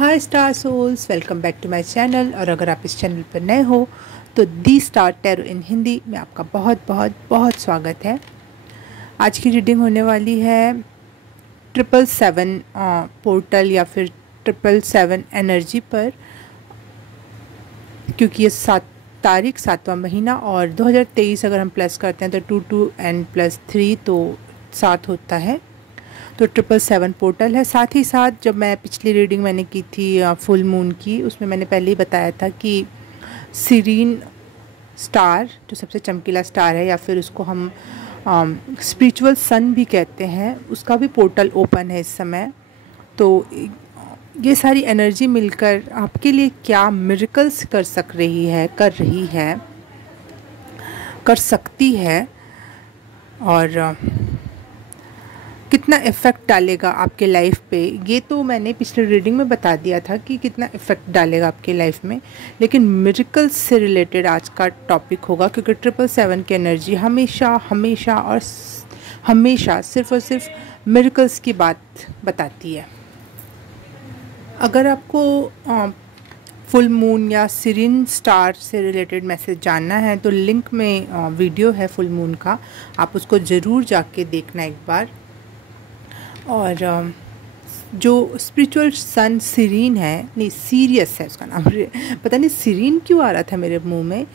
Hi star souls, welcome back to my channel. और अगर आप इस चैनल पर नए हो तो the star tarot in Hindi में आपका बहुत बहुत बहुत स्वागत है। आज की रीडिंग होने वाली है 777 पोर्टल या फिर 777 एनर्जी पर, क्योंकि ये 7 तारीख 7वां महीना और 2023 अगर हम प्लस करते हैं तो 22 एंड +3 तो 7 होता है। तो 777 पोर्टल है। साथ ही साथ जब मैं पिछली रीडिंग मैंने की थी फुल मून की, उसमें मैंने पहले ही बताया था कि सीरीन स्टार जो सबसे चमकीला स्टार है या फिर उसको हम स्पिरिचुअल सन भी कहते हैं, उसका भी पोर्टल ओपन है इस समय। तो ये सारी एनर्जी मिलकर आपके लिए क्या मिरेकल्स कर सकती है और कितना इफ़ेक्ट डालेगा आपके लाइफ पे, ये तो मैंने पिछले रीडिंग में बता दिया था कि कितना इफ़ेक्ट डालेगा आपके लाइफ में। लेकिन मिरेकल्स से रिलेटेड आज का टॉपिक होगा, क्योंकि 777 की एनर्जी हमेशा सिर्फ और सिर्फ मिरेकल्स की बात बताती है। अगर आपको फुल मून या सीरीन स्टार से रिलेटेड मैसेज जानना है तो लिंक में वीडियो है फुल मून का, आप उसको ज़रूर जाके देखना एक बार। और जो स्पिरिचुअल सन सीरीन है, नहीं सीरियस है उसका नाम, पता नहीं सीरीन क्यों आ रहा था मेरे मुंह में,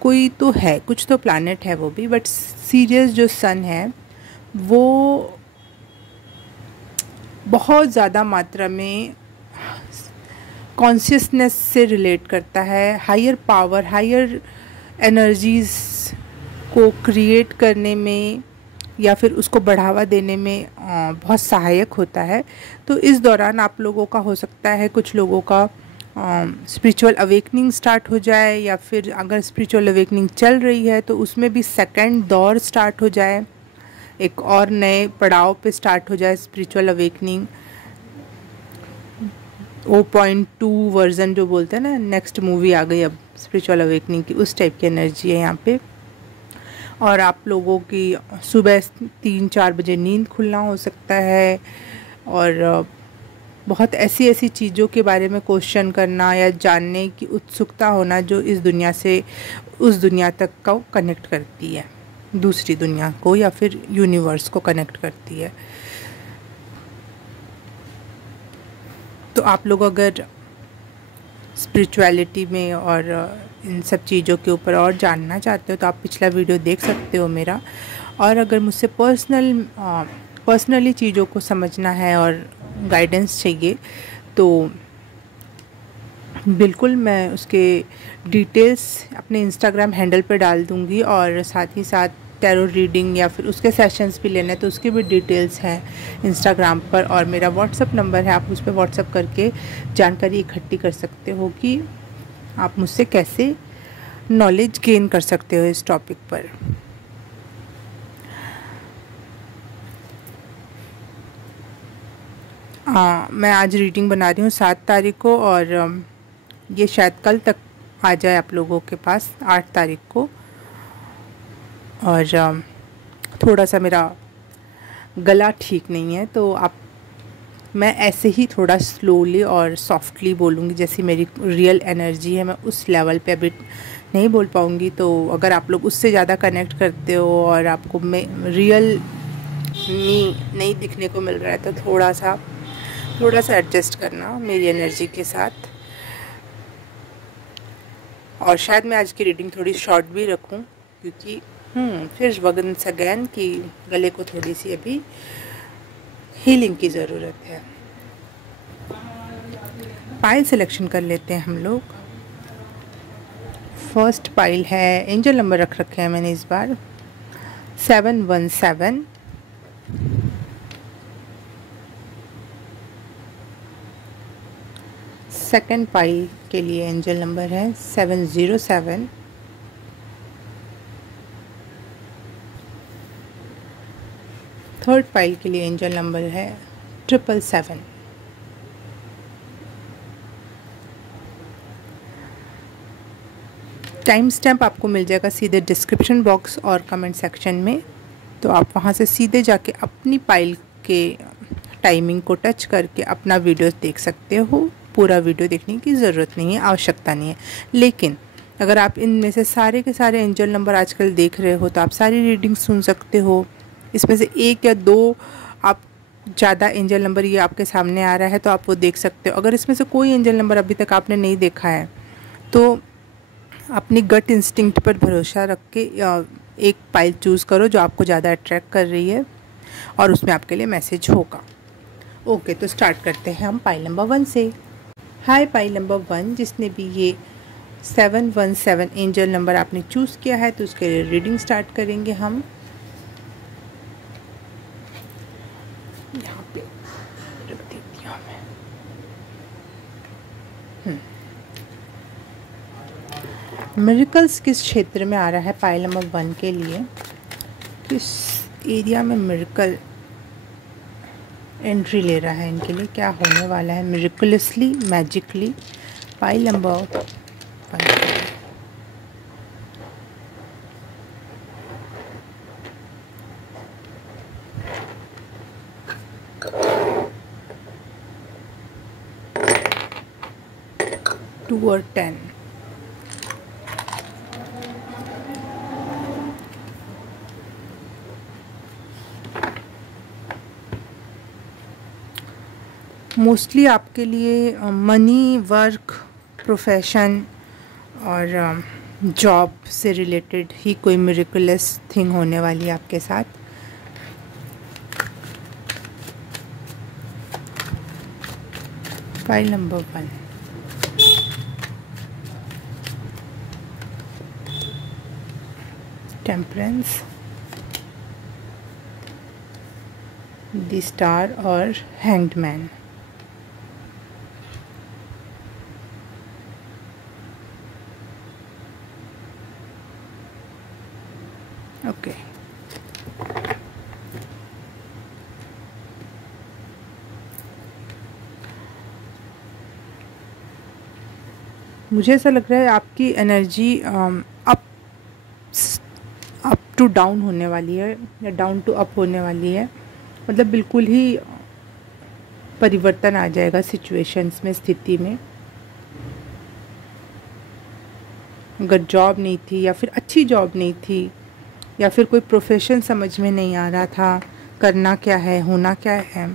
कोई तो है, कुछ तो प्लैनेट है वो भी, बट सीरियस जो सन है वो बहुत ज़्यादा मात्रा में कॉन्शियसनेस से रिलेट करता है। हायर पावर, हायर एनर्जीज़ को क्रिएट करने में या फिर उसको बढ़ावा देने में बहुत सहायक होता है। तो इस दौरान आप लोगों का हो सकता है, कुछ लोगों का स्पिरिचुअल अवेकनिंग स्टार्ट हो जाए, या फिर अगर स्पिरिचुअल अवेकनिंग चल रही है तो उसमें भी सेकंड दौर स्टार्ट हो जाए, एक और नए पड़ाव पे स्टार्ट हो जाए स्पिरिचुअल अवेकनिंग। 0.2 वर्जन जो बोलते हैं ना, नेक्स्ट मूवी आ गई अब स्पिरिचुअल अवेकनिंग की, उस टाइप की एनर्जी है यहाँ पे। और आप लोगों की सुबह 3-4 बजे नींद खुलना हो सकता है, और बहुत ऐसी चीज़ों के बारे में क्वेश्चन करना या जानने की उत्सुकता होना जो इस दुनिया से उस दुनिया तक को कनेक्ट करती है, दूसरी दुनिया को या फिर यूनिवर्स को कनेक्ट करती है। तो आप लोग अगर स्पिरिचुअलिटी में और इन सब चीज़ों के ऊपर और जानना चाहते हो तो आप पिछला वीडियो देख सकते हो मेरा। और अगर मुझसे पर्सनली चीज़ों को समझना है और गाइडेंस चाहिए तो बिल्कुल मैं उसके डिटेल्स अपने इंस्टाग्राम हैंडल पे डाल दूँगी, और साथ ही साथ टैरो रीडिंग या फिर उसके सेशंस भी लेने तो उसकी भी डिटेल्स हैं इंस्टाग्राम पर। और मेरा व्हाट्सअप नंबर है, आप उस पर व्हाट्सअप करके जानकारी इकट्ठी कर सकते हो कि आप मुझसे कैसे नॉलेज गेन कर सकते हो इस टॉपिक पर। मैं आज रीडिंग बना रही हूँ 7 तारीख को, और ये शायद कल तक आ जाए आप लोगों के पास 8 तारीख को। और थोड़ा सा मेरा गला ठीक नहीं है, तो मैं ऐसे ही थोड़ा स्लोली और सॉफ्टली बोलूँगी, जैसी मेरी रियल एनर्जी है मैं उस लेवल पे अभी नहीं बोल पाऊँगी। तो अगर आप लोग उससे ज़्यादा कनेक्ट करते हो और आपको रियल मी नहीं दिखने को मिल रहा है तो थोड़ा सा एडजस्ट करना मेरी एनर्जी के साथ। और शायद मैं आज की रीडिंग थोड़ी शॉर्ट भी रखूं, क्योंकि फिर वंस अगेन कि गले को थोड़ी सी अभी हीलिंग की ज़रूरत है। पाइल सिलेक्शन कर लेते हैं हम लोग। फर्स्ट पाइल है, एंजल नंबर रख रखे हैं मैंने इस बार 717। सेकंड पाइल के लिए एंजल नंबर है 707। थर्ड पाइल के लिए एंजल नंबर है 777। टाइम स्टैम्प आपको मिल जाएगा सीधे डिस्क्रिप्शन बॉक्स और कमेंट सेक्शन में, तो आप वहां से सीधे जाके अपनी पाइल के टाइमिंग को टच करके अपना वीडियो देख सकते हो पूरा वीडियो देखने की ज़रूरत नहीं है, आवश्यकता नहीं है। लेकिन अगर आप इनमें से सारे के सारे एंजल नंबर आजकल देख रहे हो तो आप सारी रीडिंग सुन सकते हो। इसमें से 1 या 2 आप ज़्यादा एंजल नंबर ये आपके सामने आ रहा है तो आप वो देख सकते हो। अगर इसमें से कोई एंजल नंबर अभी तक आपने नहीं देखा है तो अपनी गट इंस्टिंक्ट पर भरोसा रख के एक पाइल चूज़ करो जो आपको ज़्यादा अट्रैक्ट कर रही है और उसमें आपके लिए मैसेज होगा। ओके, तो स्टार्ट करते हैं हम पाइल नंबर 1 से। हाय पाइल नंबर 1, जिसने भी ये 717 एंजल नंबर आपने चूज़ किया है तो उसके लिए रीडिंग स्टार्ट करेंगे हम। यहाँ पे रख देती हूँ मैं। मिरेकल्स किस क्षेत्र में आ रहा है पाइल नंबर 1 के लिए? किस एरिया में मिरेकल एंट्री ले रहा है इनके लिए? क्या होने वाला है मिरेकुलसली, मैजिकली पाइल नंबर 1? 2 और 10। मोस्टली आपके लिए मनी, वर्क, प्रोफेशन और जॉब से रिलेटेड ही कोई मिरेकुलस थिंग होने वाली है आपके साथ। File number 1। Temperance, the star और हैंग्ड मैन। ओके, मुझे ऐसा लग रहा है आपकी एनर्जी अप टू डाउन होने वाली है या डाउन टू अप होने वाली है। मतलब बिल्कुल ही परिवर्तन आ जाएगा सिचुएशंस में, स्थिति में। अगर जॉब नहीं थी या फिर अच्छी जॉब नहीं थी या फिर कोई प्रोफेशन समझ में नहीं आ रहा था, करना क्या है, होना क्या है,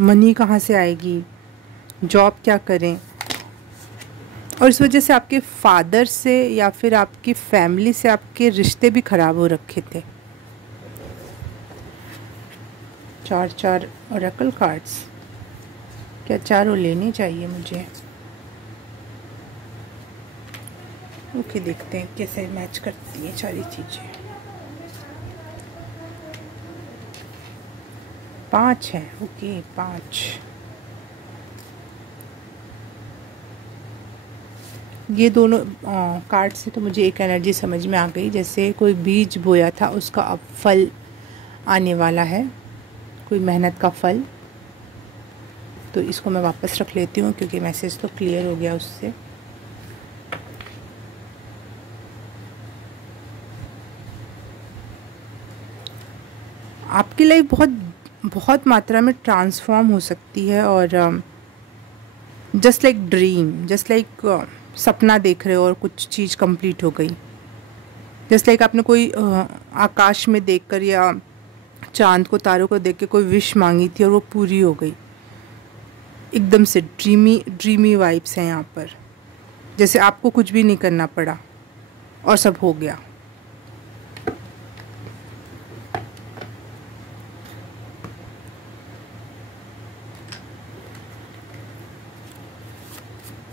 मनी कहाँ से आएगी, जॉब क्या करें, और इस वजह से आपके फादर से या फिर आपकी फैमिली से आपके रिश्ते भी ख़राब हो रखे थे। 4 ओरेकल कार्ड्स, क्या चारों लेनी चाहिए मुझे? ओके, देखते हैं कैसे मैच करती है सारी चीज़ें। 5 है, ओके 5। ये दोनों कार्ड से तो मुझे एक एनर्जी समझ में आ गई, जैसे कोई बीज बोया था उसका अब फल आने वाला है, कोई मेहनत का फल। तो इसको मैं वापस रख लेती हूँ क्योंकि मैसेज तो क्लियर हो गया उससे। आपकी लाइफ बहुत मात्रा में ट्रांसफॉर्म हो सकती है और just like dream, just like सपना देख रहे हो और कुछ चीज़ कंप्लीट हो गई। जस्ट लाइक आपने कोई आकाश में देखकर या चांद को, तारों को देख के कोई विश मांगी थी और वो पूरी हो गई। एकदम से ड्रीमी वाइब्स हैं यहाँ पर, जैसे आपको कुछ भी नहीं करना पड़ा और सब हो गया।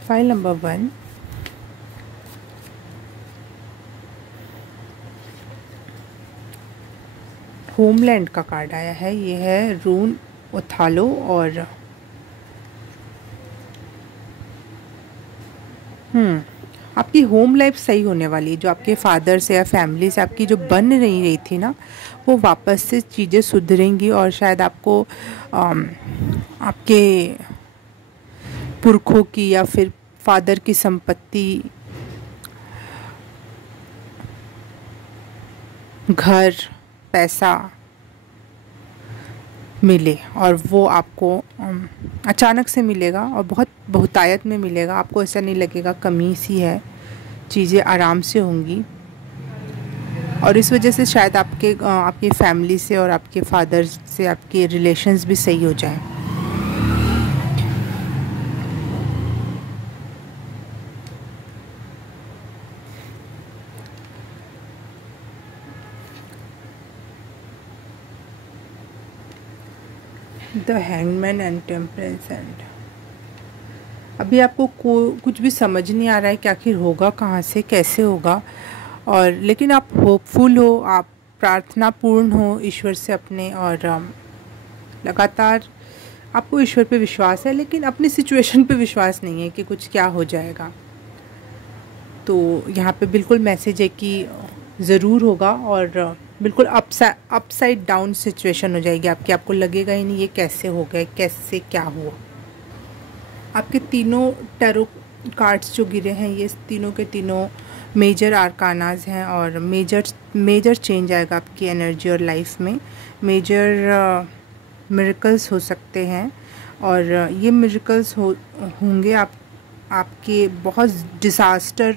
File number 1। होमलैंड का कार्ड आया है, ये है रून ओथालो और आपकी होम लाइफ सही होने वाली है। जो आपके फादर से या फैमिली से आपकी जो बन नहीं रही थी ना, वो वापस से चीज़ें सुधरेंगी और शायद आपको आपके पुरखों की या फिर फादर की संपत्ति, घर, पैसा मिले, और वो आपको अचानक से मिलेगा और बहुत बहुतायत में मिलेगा। आपको ऐसा नहीं लगेगा कमी सी है, चीज़ें आराम से होंगी। और इस वजह से शायद आपकी फैमिली से और आपके फादर से आपके रिलेशंस भी सही हो जाएं। The hangman and temperance and अभी आपको कुछ भी समझ नहीं आ रहा है कि आखिर होगा कहाँ से, कैसे होगा, और लेकिन आप होपफुल हो, आप प्रार्थनापूर्ण हो ईश्वर से अपने, और लगातार आपको ईश्वर पे विश्वास है, लेकिन अपनी सिचुएशन पे विश्वास नहीं है कि कुछ क्या हो जाएगा। तो यहाँ पे बिल्कुल मैसेज है कि ज़रूर होगा, और बिल्कुल अपसाइड डाउन सिचुएशन हो जाएगी आपकी। आपको लगेगा ही नहीं ये कैसे हो गया, कैसे क्या हुआ। आपके तीनों टैरो कार्ड्स जो गिरे हैं, ये तीनों के तीनों मेजर आर्कानाज हैं, और मेजर चेंज आएगा आपकी एनर्जी और लाइफ में। मेजर मिरेकल्स हो सकते हैं, और ये मिरेकल्स होंगे आपके बहुत डिज़ास्टर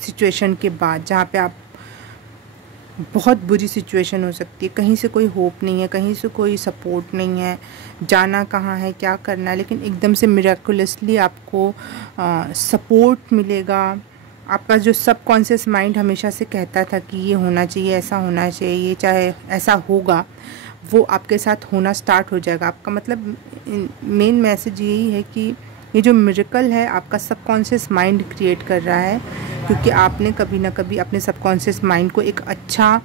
सिचुएशन के बाद, जहाँ पे आप बहुत बुरी सिचुएशन हो सकती है, कहीं से कोई होप नहीं है, कहीं से कोई सपोर्ट नहीं है, जाना कहाँ है, क्या करना है, लेकिन एकदम से मिराकुलसली आपको सपोर्ट मिलेगा। आपका जो सबकॉन्शियस माइंड हमेशा से कहता था कि ये होना चाहिए, ऐसा होना चाहिए, चाहे ऐसा होगा, वो आपके साथ होना स्टार्ट हो जाएगा। आपका मतलब मेन मैसेज यही है कि ये जो मिरेकल है आपका सबकॉन्शियस माइंड क्रिएट कर रहा है, क्योंकि आपने कभी ना कभी अपने सबकॉन्शियस माइंड को एक अच्छा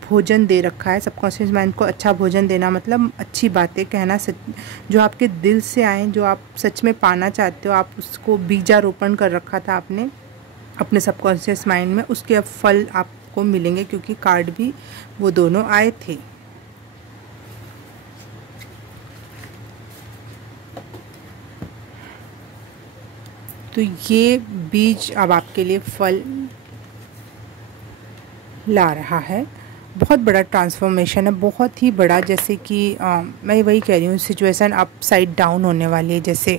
भोजन दे रखा है। सबकॉन्शियस माइंड को अच्छा भोजन देना मतलब अच्छी बातें कहना, सच जो आपके दिल से आए, जो आप सच में पाना चाहते हो, आप उसको बीजारोपण कर रखा था आपने अपने सबकॉन्शियस माइंड में, उसके अब फल आपको मिलेंगे, क्योंकि कार्ड भी वो दोनों आए थे। तो ये बीज अब आपके लिए फल ला रहा है। बहुत बड़ा ट्रांसफॉर्मेशन है, बहुत ही बड़ा, जैसे कि मैं वही कह रही हूँ, सिचुएशन अपसाइड डाउन होने वाली है, जैसे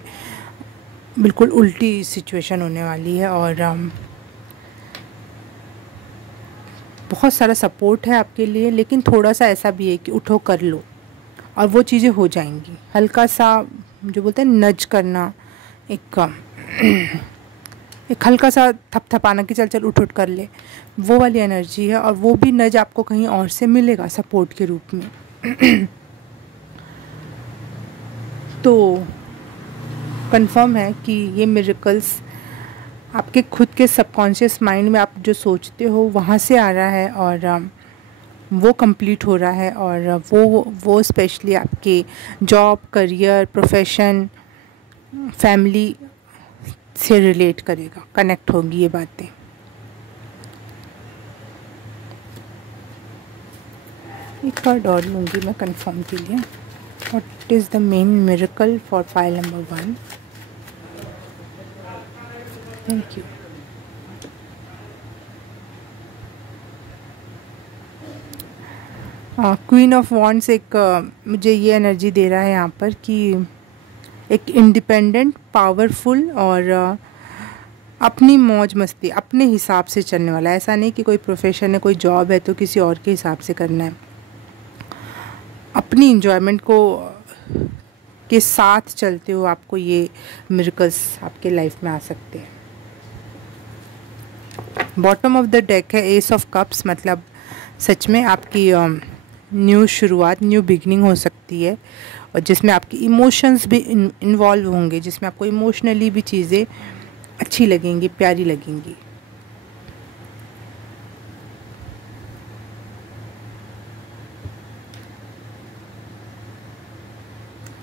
बिल्कुल उल्टी सिचुएशन होने वाली है, और बहुत सारा सपोर्ट है आपके लिए, लेकिन थोड़ा सा ऐसा भी है कि उठो कर लो, और वो चीज़ें हो जाएंगी। हल्का सा जो बोलते हैं नज करना, एक हल्का सा थपथपाना कि चल उठ कर ले, वो वाली एनर्जी है, और वो भी नज आपको कहीं और से मिलेगा सपोर्ट के रूप में। तो कंफर्म है कि ये मिरेकल्स आपके खुद के सबकॉन्शियस माइंड में आप जो सोचते हो वहाँ से आ रहा है, और वो कंप्लीट हो रहा है, और वो स्पेशली आपके जॉब, करियर, प्रोफेशन, फैमिली से रिलेट करेगा, कनेक्ट होगी ये बातें। एक कार्ड और लूँगी मैं कंफर्म के लिए। What is the main miracle for file number 1? Thank you. Queen of wands मुझे ये एनर्जी दे रहा है यहाँ पर कि एक इंडिपेंडेंट, पावरफुल और अपनी मौज मस्ती, अपने हिसाब से चलने वाला। ऐसा नहीं कि कोई प्रोफेशन है, कोई जॉब है तो किसी और के हिसाब से करना है। अपनी इंजॉयमेंट को के साथ चलते हो आपको ये मिरेकल्स आपके लाइफ में आ सकते हैं। बॉटम ऑफ द डेक है एस ऑफ कप्स, मतलब सच में आपकी न्यू शुरुआत, न्यू बिगनिंग हो सकती है, और जिसमें आपकी इमोशंस भी इन्वॉल्व होंगे, जिसमें आपको इमोशनली भी चीज़ें अच्छी लगेंगी, प्यारी लगेंगी।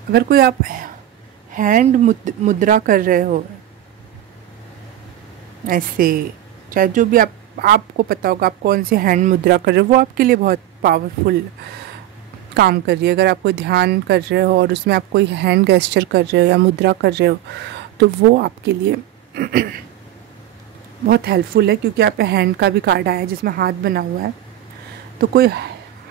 अगर कोई आप हैंड मुद्रा कर रहे हो ऐसे, चाहे जो भी आपको पता होगा आप कौन सी हैंड मुद्रा कर रहे हो, वो आपके लिए बहुत पावरफुल काम कर रही है। अगर आप कोई ध्यान कर रहे हो और उसमें आप कोई हैंड गेस्चर कर रहे हो या मुद्रा कर रहे हो, तो वो आपके लिए बहुत हेल्पफुल है, क्योंकि आप हैंड का भी कार्ड आया है जिसमें हाथ बना हुआ है। तो कोई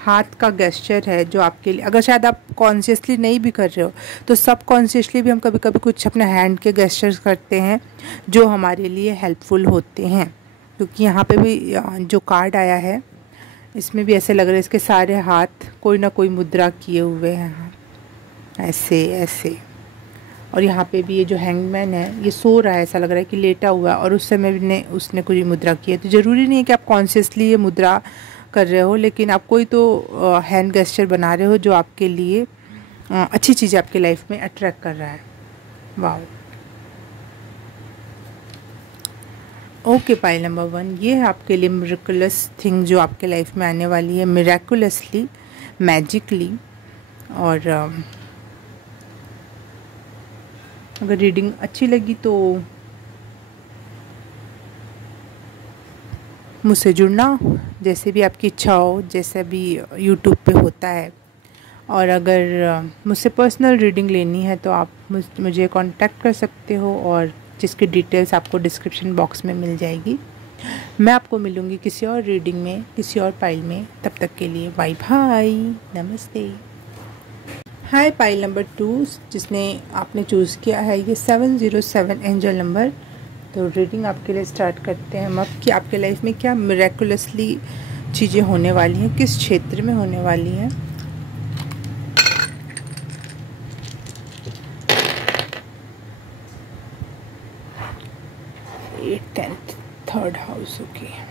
हाथ का गेस्चर है जो आपके लिए, अगर शायद आप कॉन्शियसली नहीं भी कर रहे हो तो सब कॉन्शियसली भी हम कभी कभी कुछ अपने हैंड के गेस्चर्स करते हैं जो हमारे लिए हेल्पफुल होते हैं। क्योंकि यहाँ पे भी जो कार्ड आया है इसमें भी ऐसे लग रहा है इसके सारे हाथ कोई ना कोई मुद्रा किए हुए हैं, ऐसे ऐसे। और यहाँ पे भी ये जो हैंगमैन है ये सो रहा है, ऐसा लग रहा है कि लेटा हुआ है, और उस समय भी उसने कोई मुद्रा की है। तो ज़रूरी नहीं है कि आप कॉन्शियसली ये मुद्रा कर रहे हो, लेकिन आप कोई तो हैंड गेस्चर बना रहे हो जो आपके लिए अच्छी चीज़ आपके लाइफ में अट्रैक्ट कर रहा है। वाह। ओके, पाइल नंबर 1, ये है आपके लिए मिरेकुलस थिंग जो आपके लाइफ में आने वाली है, मिरेकुलसली, मैजिकली। और अगर रीडिंग अच्छी लगी तो मुझसे जुड़ना, जैसे भी आपकी इच्छा हो, जैसे भी यूट्यूब पे होता है। और अगर मुझसे पर्सनल रीडिंग लेनी है तो आप मुझे कांटेक्ट कर सकते हो, और जिसकी डिटेल्स आपको डिस्क्रिप्शन बॉक्स में मिल जाएगी। मैं आपको मिलूँगी किसी और रीडिंग में, किसी और पाइल में। तब तक के लिए बाय बाय, नमस्ते। हाय, पाइल नंबर 2 जिसने आपने चूज़ किया है ये 707 एंजल नंबर। तो रीडिंग आपके लिए स्टार्ट करते हैं हम अब कि आपके लाइफ में क्या मिरेकुलसली चीज़ें होने वाली हैं, किस क्षेत्र में होने वाली हैं। At 10th 3rd house. Okay,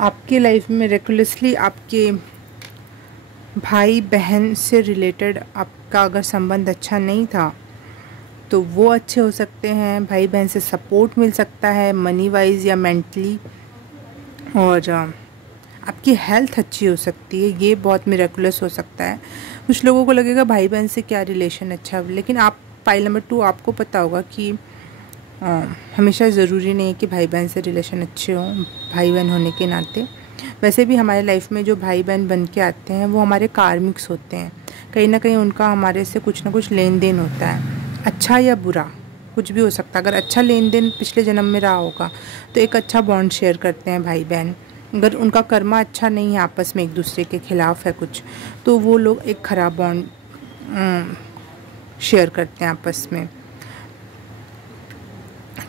आपके लाइफ में मिरेकुलसली आपके भाई बहन से रिलेटेड आपका अगर संबंध अच्छा नहीं था तो वो अच्छे हो सकते हैं। भाई बहन से सपोर्ट मिल सकता है मनी वाइज या मेंटली, और आपकी हेल्थ अच्छी हो सकती है, ये बहुत मिरेकुलस हो सकता है। कुछ लोगों को लगेगा भाई बहन से क्या रिलेशन अच्छा, लेकिन आप पाइल नंबर 2 आपको पता होगा कि हमेशा ज़रूरी नहीं है कि भाई बहन से रिलेशन अच्छे हों, भाई बहन होने के नाते। वैसे भी हमारे लाइफ में जो भाई बहन बन के आते हैं वो हमारे कार्मिक्स होते हैं, कहीं ना कहीं उनका हमारे से कुछ ना कुछ लेन देन होता है, अच्छा या बुरा कुछ भी हो सकता है। अगर अच्छा लेन देन पिछले जन्म में रहा होगा तो एक अच्छा बॉन्ड शेयर करते हैं भाई बहन। अगर उनका कर्मा अच्छा नहीं है, आपस में एक दूसरे के खिलाफ है कुछ, तो वो लोग एक ख़राब बॉन्ड शेयर करते हैं आपस में।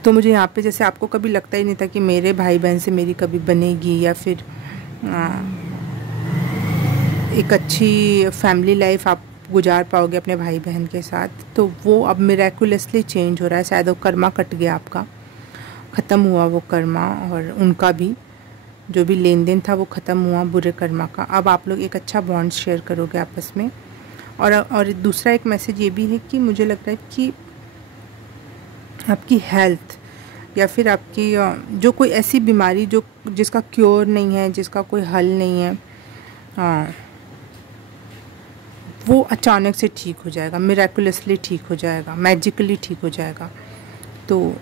तो मुझे यहाँ पे जैसे आपको कभी लगता ही नहीं था कि मेरे भाई बहन से मेरी कभी बनेगी, या फिर एक अच्छी फैमिली लाइफ आप गुजार पाओगे अपने भाई बहन के साथ, तो वो अब मिरेकुलसली चेंज हो रहा है। शायद वो कर्मा कट गया आपका, ख़त्म हुआ वो कर्मा, और उनका भी जो भी लेन देन था वो ख़त्म हुआ बुरे कर्मा का। अब आप लोग एक अच्छा बॉन्ड शेयर करोगे आपस में। और दूसरा एक मैसेज ये भी है कि मुझे लगता है कि आपकी हेल्थ या फिर आपकी जो कोई ऐसी बीमारी जो जिसका क्योर नहीं है, जिसका कोई हल नहीं है, वो अचानक से ठीक हो जाएगा, मिरेकुलसली ठीक हो जाएगा, मैजिकली ठीक हो जाएगा। तो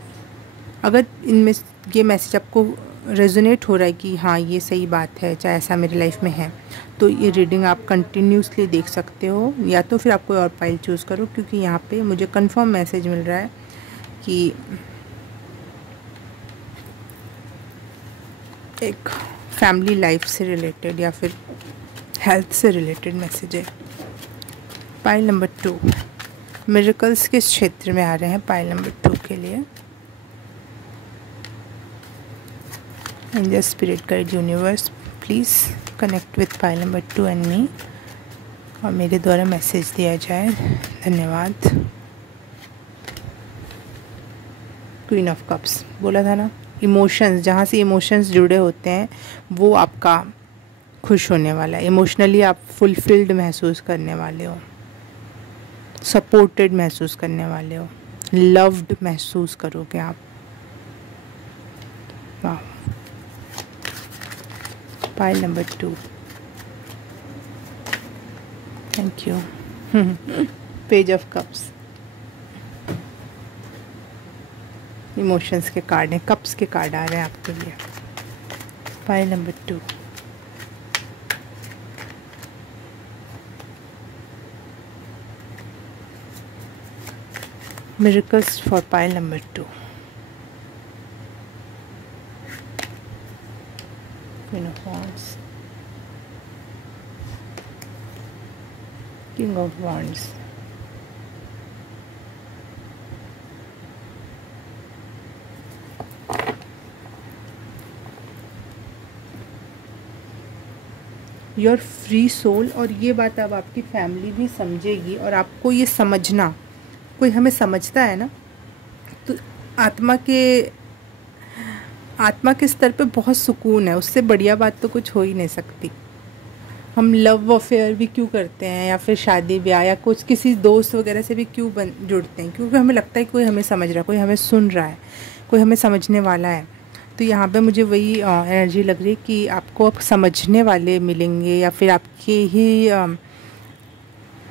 अगर इनमें ये मैसेज आपको रेजोनेट हो रहा है कि हाँ ये सही बात है, चाहे ऐसा मेरी लाइफ में है, तो ये रीडिंग आप कंटिन्यूसली देख सकते हो, या तो फिर आप कोई और पाइल चूज़ करो। क्योंकि यहाँ पे मुझे कंफर्म मैसेज मिल रहा है कि एक फैमिली लाइफ से रिलेटेड या फिर हेल्थ से रिलेटेड मैसेज है। पाइल नंबर 2, मिरेकल्स किस क्षेत्र में आ रहे हैं पाइल नंबर 2 के लिए। Angel spirit guide universe please connect with pile number 2 and me, और मेरे द्वारा मैसेज दिया जाए। धन्यवाद। क्वीन ऑफ कप्स बोला था ना, इमोशंस, जहाँ से इमोशंस जुड़े होते हैं वो आपका खुश होने वाला है। इमोशनली आप फुलफिल्ड महसूस करने वाले हो, सपोर्टेड महसूस करने वाले हो, लव्ड महसूस करोगे आप। वाह। Pile number 2, thank you. Page of cups, emotions के कार्ड हैं, कप्स के कार्ड आ रहे हैं आपके लिए। Pile number 2, Miracles for pile number 2. Queen of Wands, King of Wands, your free soul. और ये बात अब आपकी फैमिली भी समझेगी और आपको ये समझना, कोई हमें समझता है ना, तो आत्मा के स्तर पे बहुत सुकून है। उससे बढ़िया बात तो कुछ हो ही नहीं सकती। हम लव अफेयर भी क्यों करते हैं, या फिर शादी ब्याह या कुछ किसी दोस्त वगैरह से भी क्यों जुड़ते हैं, क्योंकि हमें लगता है कोई हमें समझ रहा है, कोई हमें सुन रहा है, कोई हमें समझने वाला है। तो यहाँ पे मुझे वही एनर्जी लग रही है कि आपको अब समझने वाले मिलेंगे, या फिर आपके ही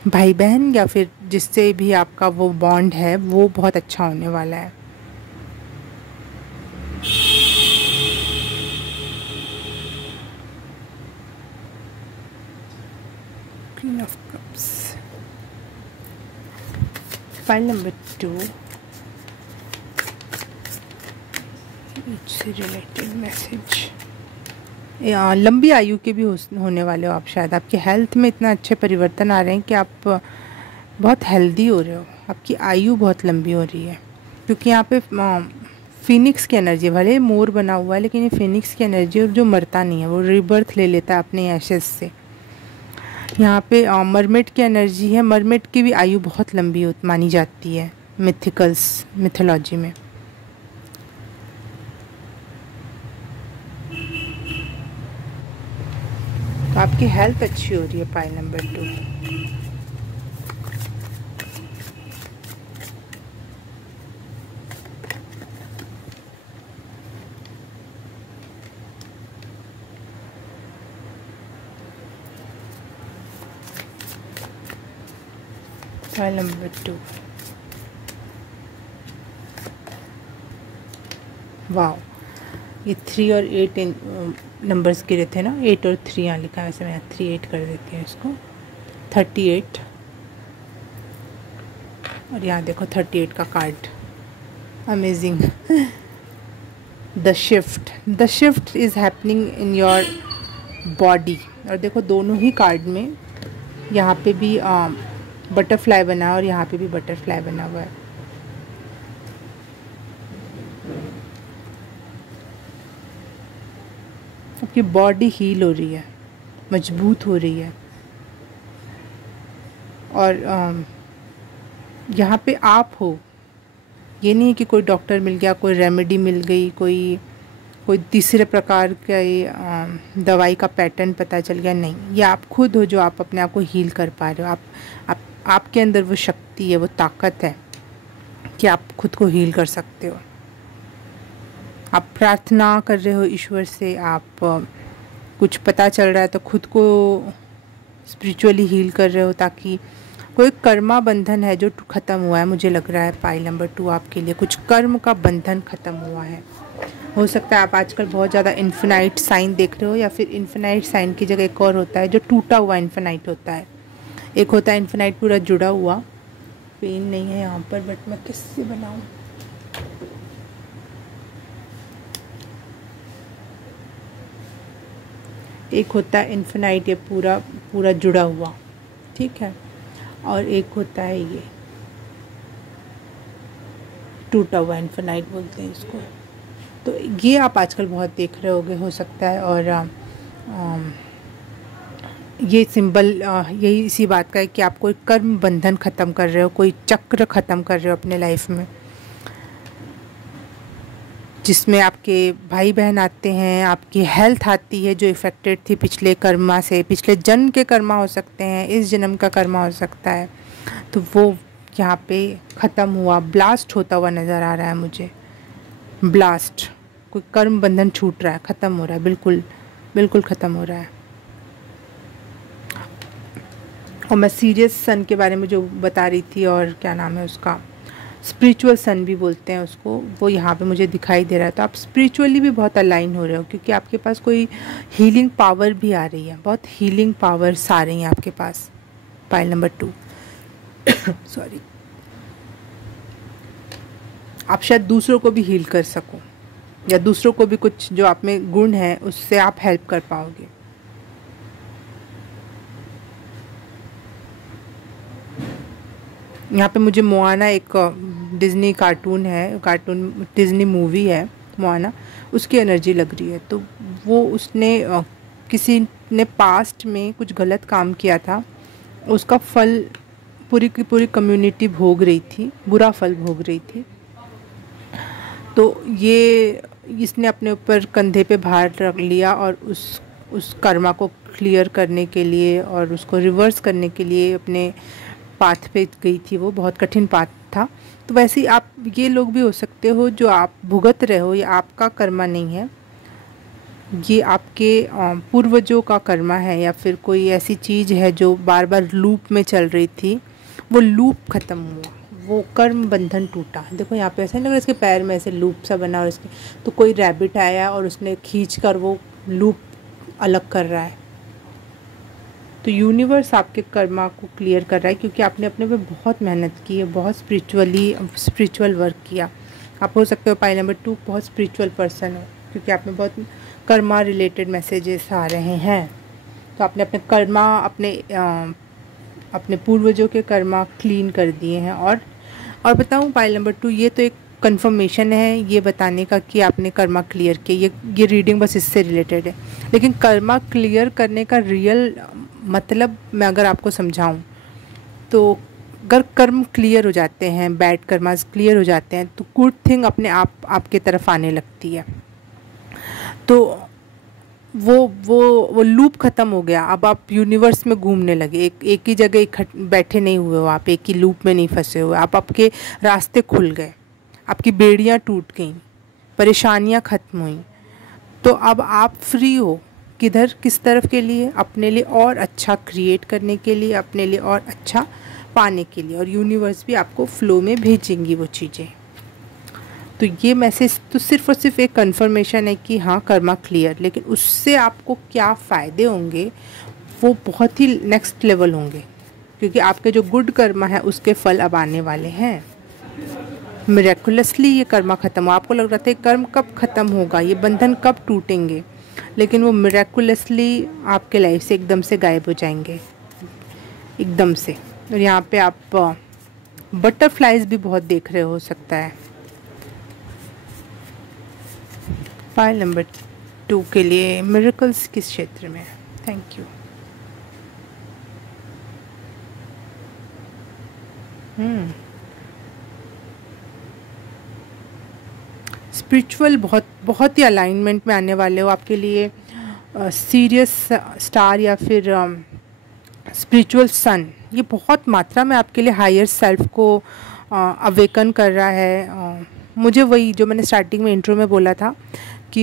भाई बहन, या फिर जिससे भी आपका वो बॉन्ड है वो बहुत अच्छा होने वाला है। Queen of cups, file number 2, इससे रिलेटेड मैसेज। लंबी आयु के भी होने वाले हो आप शायद। आपके हेल्थ में इतना अच्छे परिवर्तन आ रहे हैं कि आप बहुत हेल्दी हो रहे हो, आपकी आयु बहुत लंबी हो रही है। क्योंकि यहाँ पे फिनिक्स की एनर्जी, भले मोर बना हुआ है लेकिन ये फिनिक्स की एनर्जी, और जो मरता नहीं है वो रिबर्थ ले लेता है अपने एशेस से। यहाँ पे मरमेड की एनर्जी है। मरमेड की भी आयु बहुत लंबी मानी जाती है मिथोलॉजी में। तो आपकी हेल्थ अच्छी हो रही है पाइल नंबर 2। पाइल नंबर 2, वाह, ये 3 और 8 नंबर्स गिरे थे ना, 8 और 3 यहाँ लिखा है, वैसे मैं 3 8 कर देती हूँ इसको, 38। और यहाँ देखो 38 का card, amazing. The shift is happening in your body. और देखो दोनों ही कार्ड में यहाँ पे भी बटरफ्लाई बना है और यहाँ पे भी बटरफ्लाई बना हुआ है। आपकी बॉडी हील हो रही है, मजबूत हो रही है। और यहाँ पे आप हो, ये नहीं कि कोई डॉक्टर मिल गया, कोई रेमेडी मिल गई, कोई तीसरे प्रकार का दवाई का पैटर्न पता चल गया, नहीं। ये आप खुद हो जो आप अपने आप को हील कर पा रहे हो। आपके अंदर वो शक्ति है, वो ताकत है कि आप खुद को हील कर सकते हो। आप प्रार्थना कर रहे हो ईश्वर से, आप कुछ पता चल रहा है तो खुद को स्पिरिचुअली हील कर रहे हो, ताकि कोई कर्मा बंधन है जो ख़त्म हुआ है। मुझे लग रहा है पाइल नंबर 2 आपके लिए कुछ कर्म का बंधन ख़त्म हुआ है। हो सकता है आप आजकल बहुत ज़्यादा इन्फिनाइट साइन देख रहे हो, या फिर इन्फिनाइट साइन की जगह एक और होता है जो टूटा हुआ इन्फिनाइट होता है। एक होता है इन्फिनाइट पूरा जुड़ा हुआ। पेन नहीं है यहाँ पर, बट मैं किससे बनाऊँ। एक होता है इन्फिनाइट, ये पूरा जुड़ा हुआ, ठीक है। और एक होता है ये टूटा हुआ इन्फिनाइट बोलते हैं इसको। तो ये आप आजकल बहुत देख रहे होगे, हो सकता है। और ये सिंबल यही इसी बात का है कि आप कोई कर्म बंधन ख़त्म कर रहे हो, कोई चक्र ख़त्म कर रहे हो अपने लाइफ में, जिसमें आपके भाई बहन आते हैं, आपकी हेल्थ आती है जो इफ़ेक्टेड थी पिछले कर्मा से। पिछले जन्म के कर्मा हो सकते हैं, इस जन्म का कर्मा हो सकता है। तो वो यहाँ पे ख़त्म हुआ, ब्लास्ट होता हुआ नज़र आ रहा है मुझे। ब्लास्ट, कोई कर्म बंधन छूट रहा है, ख़त्म हो रहा है, बिल्कुल ख़त्म हो रहा है। और मैं सीरियस सन के बारे में जो बता रही थी, और क्या नाम है उसका, स्पिरिचुअल सन भी बोलते हैं उसको, वो यहाँ पे मुझे दिखाई दे रहा है। तो आप स्पिरिचुअली भी बहुत अलाइन हो रहे हो, क्योंकि आपके पास कोई हीलिंग पावर भी आ रही है, बहुत हीलिंग पावर्स आ रही हैं आपके पास। Pile number 2 sorry. आप शायद दूसरों को भी हील कर सको, या दूसरों को भी कुछ जो आप में गुण है उससे आप हेल्प कर पाओगे। यहाँ पे मुझे मोआना, एक डिज़नी कार्टून है, कार्टून डिज़नी मूवी है मोआना, उसकी एनर्जी लग रही है। तो वो उसने किसी ने पास्ट में कुछ गलत काम किया था, उसका फल पूरी की पूरी कम्युनिटी भोग रही थी, बुरा फल भोग रही थी। तो ये इसने अपने ऊपर कंधे पे भार रख लिया और उस कर्मा को क्लियर करने के लिए और उसको रिवर्स करने के लिए अपने पाथ पे गई थी। वो बहुत कठिन पाथ था। तो वैसे ही आप ये लोग भी हो सकते हो जो आप भुगत रहे हो, ये आपका कर्मा नहीं है, ये आपके पूर्वजों का कर्मा है, या फिर कोई ऐसी चीज़ है जो बार बार लूप में चल रही थी, वो लूप ख़त्म हुआ, वो कर्म बंधन टूटा। देखो यहाँ पे ऐसा नहीं लग रहा इसके पैर में ऐसे लूप सा बना, और इसके तो कोई रैबिट आया और उसने खींच कर वो लूप अलग कर रहा है। तो यूनिवर्स आपके कर्मा को क्लियर कर रहा है, क्योंकि आपने अपने पे बहुत मेहनत की है, बहुत स्पिरिचुअल वर्क किया। आप हो सकते हो पाइल नंबर 2 बहुत स्पिरिचुअल पर्सन हो, क्योंकि आप में बहुत कर्मा रिलेटेड मैसेजेस आ रहे हैं। तो आपने अपने कर्मा, अपने पूर्वजों के कर्मा क्लीन कर दिए हैं। और बताऊं पाइल नंबर 2, ये तो एक कंफर्मेशन है ये बताने का कि आपने कर्मा क्लियर किया। ये रीडिंग बस इससे रिलेटेड है, लेकिन कर्मा क्लियर करने का रियल मतलब मैं अगर आपको समझाऊं तो अगर कर्म क्लियर हो जाते हैं, बैड कर्मास क्लियर हो जाते हैं, तो गुड थिंग अपने आप आपके तरफ आने लगती है। तो वो लूप ख़त्म हो गया। अब आप यूनिवर्स में घूमने लगे, एक ही जगह बैठे नहीं हुए हो, आप एक ही लूप में नहीं फंसे हुए, आपके रास्ते खुल गए, आपकी बेड़ियाँ टूट गईं, परेशानियाँ ख़त्म हुई। तो अब आप फ्री हो, किधर, किस तरफ के लिए? अपने लिए और अच्छा क्रिएट करने के लिए, अपने लिए और अच्छा पाने के लिए। और यूनिवर्स भी आपको फ्लो में भेजेंगी वो चीज़ें। तो ये मैसेज तो सिर्फ और सिर्फ एक कंफर्मेशन है कि हाँ कर्मा क्लियर, लेकिन उससे आपको क्या फ़ायदे होंगे वो बहुत ही नेक्स्ट लेवल होंगे, क्योंकि आपके जो गुड कर्मा है उसके फल अब आने वाले हैं। मिरेकुलसली ये कर्मा ख़त्म हो। आपको लग रहा था कर्म कब ख़त्म होगा, ये बंधन कब टूटेंगे, लेकिन वो मिरेकुलसली आपके लाइफ से एकदम से गायब हो जाएंगे, एकदम से। और यहाँ पे आप बटरफ्लाइज भी बहुत देख रहे हो सकता है। फाइल नंबर 2 के लिए मिरेकल्स किस क्षेत्र में? Thank you. स्पिरिचुअल बहुत ही अलाइनमेंट में आने वाले हो। आपके लिए सीरियस स्टार या फिर स्पिरिचुअल सन, ये बहुत मात्रा में आपके लिए हायर सेल्फ को अवेकन कर रहा है। मुझे वही जो मैंने स्टार्टिंग में इंट्रो में बोला था कि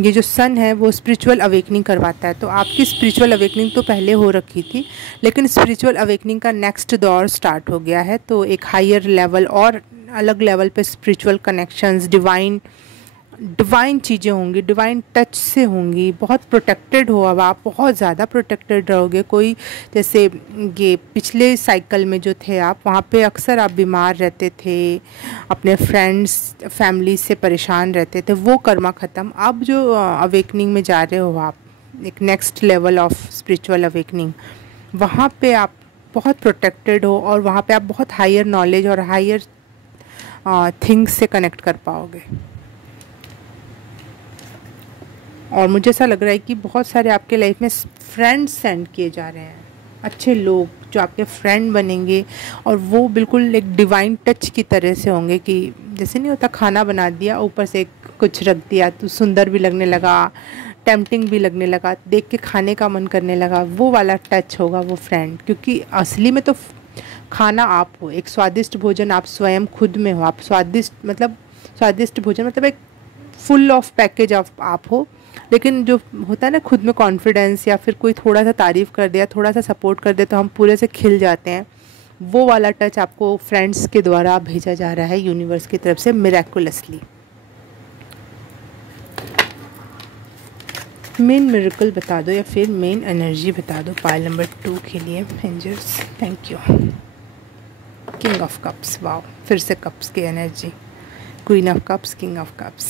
ये जो सन है वो स्पिरिचुअल अवेकनिंग करवाता है। तो आपकी स्पिरिचुअल अवेकनिंग तो पहले हो रखी थी, लेकिन स्पिरिचुअल अवेकनिंग का नेक्स्ट दौर स्टार्ट हो गया है। तो एक हायर लेवल और अलग लेवल पे स्पिरिचुअल कनेक्शंस, डिवाइन चीज़ें होंगी, डिवाइन टच से होंगी। बहुत प्रोटेक्टेड हो, अब आप बहुत ज़्यादा प्रोटेक्टेड रहोगे। कोई जैसे ये पिछले साइकिल में जो थे आप, वहाँ पे अक्सर आप बीमार रहते थे, अपने फ्रेंड्स फैमिली से परेशान रहते थे, वो कर्मा ख़त्म। अब जो अवेकनिंग में जा रहे हो आप, एक next level of spiritual awakening, वहाँ पे आप बहुत प्रोटेक्टेड हो और वहाँ पे आप बहुत हायर नॉलेज और हायर थिंग्स से कनेक्ट कर पाओगे। और मुझे ऐसा लग रहा है कि बहुत सारे आपके लाइफ में फ्रेंड्स सेंड किए जा रहे हैं, अच्छे लोग जो आपके फ्रेंड बनेंगे, और वो बिल्कुल एक डिवाइन टच की तरह से होंगे कि जैसे नहीं होता खाना बना दिया ऊपर से कुछ रख दिया तो सुंदर भी लगने लगा, टेम्पटिंग भी लगने लगा, देख के खाने का मन करने लगा, वो वाला टच होगा वो फ्रेंड। क्योंकि असली में तो खाना आप हो, एक स्वादिष्ट भोजन आप स्वयं खुद में हो। आप स्वादिष्ट भोजन मतलब एक फुल ऑफ पैकेज आप हो। लेकिन जो होता है ना खुद में कॉन्फिडेंस, या फिर कोई थोड़ा सा तारीफ़ कर दिया, थोड़ा सा सपोर्ट कर दे तो हम पूरे से खिल जाते हैं, वो वाला टच आपको फ्रेंड्स के द्वारा भेजा जा रहा है यूनिवर्स की तरफ से मिरेकुलसली। मेन मिरेकल बता दो या फिर मेन एनर्जी बता दो पाइल नंबर 2 के लिए angels. Thank you. King of cups, wow, फिर से कप्स की energy. Queen of cups, king of cups,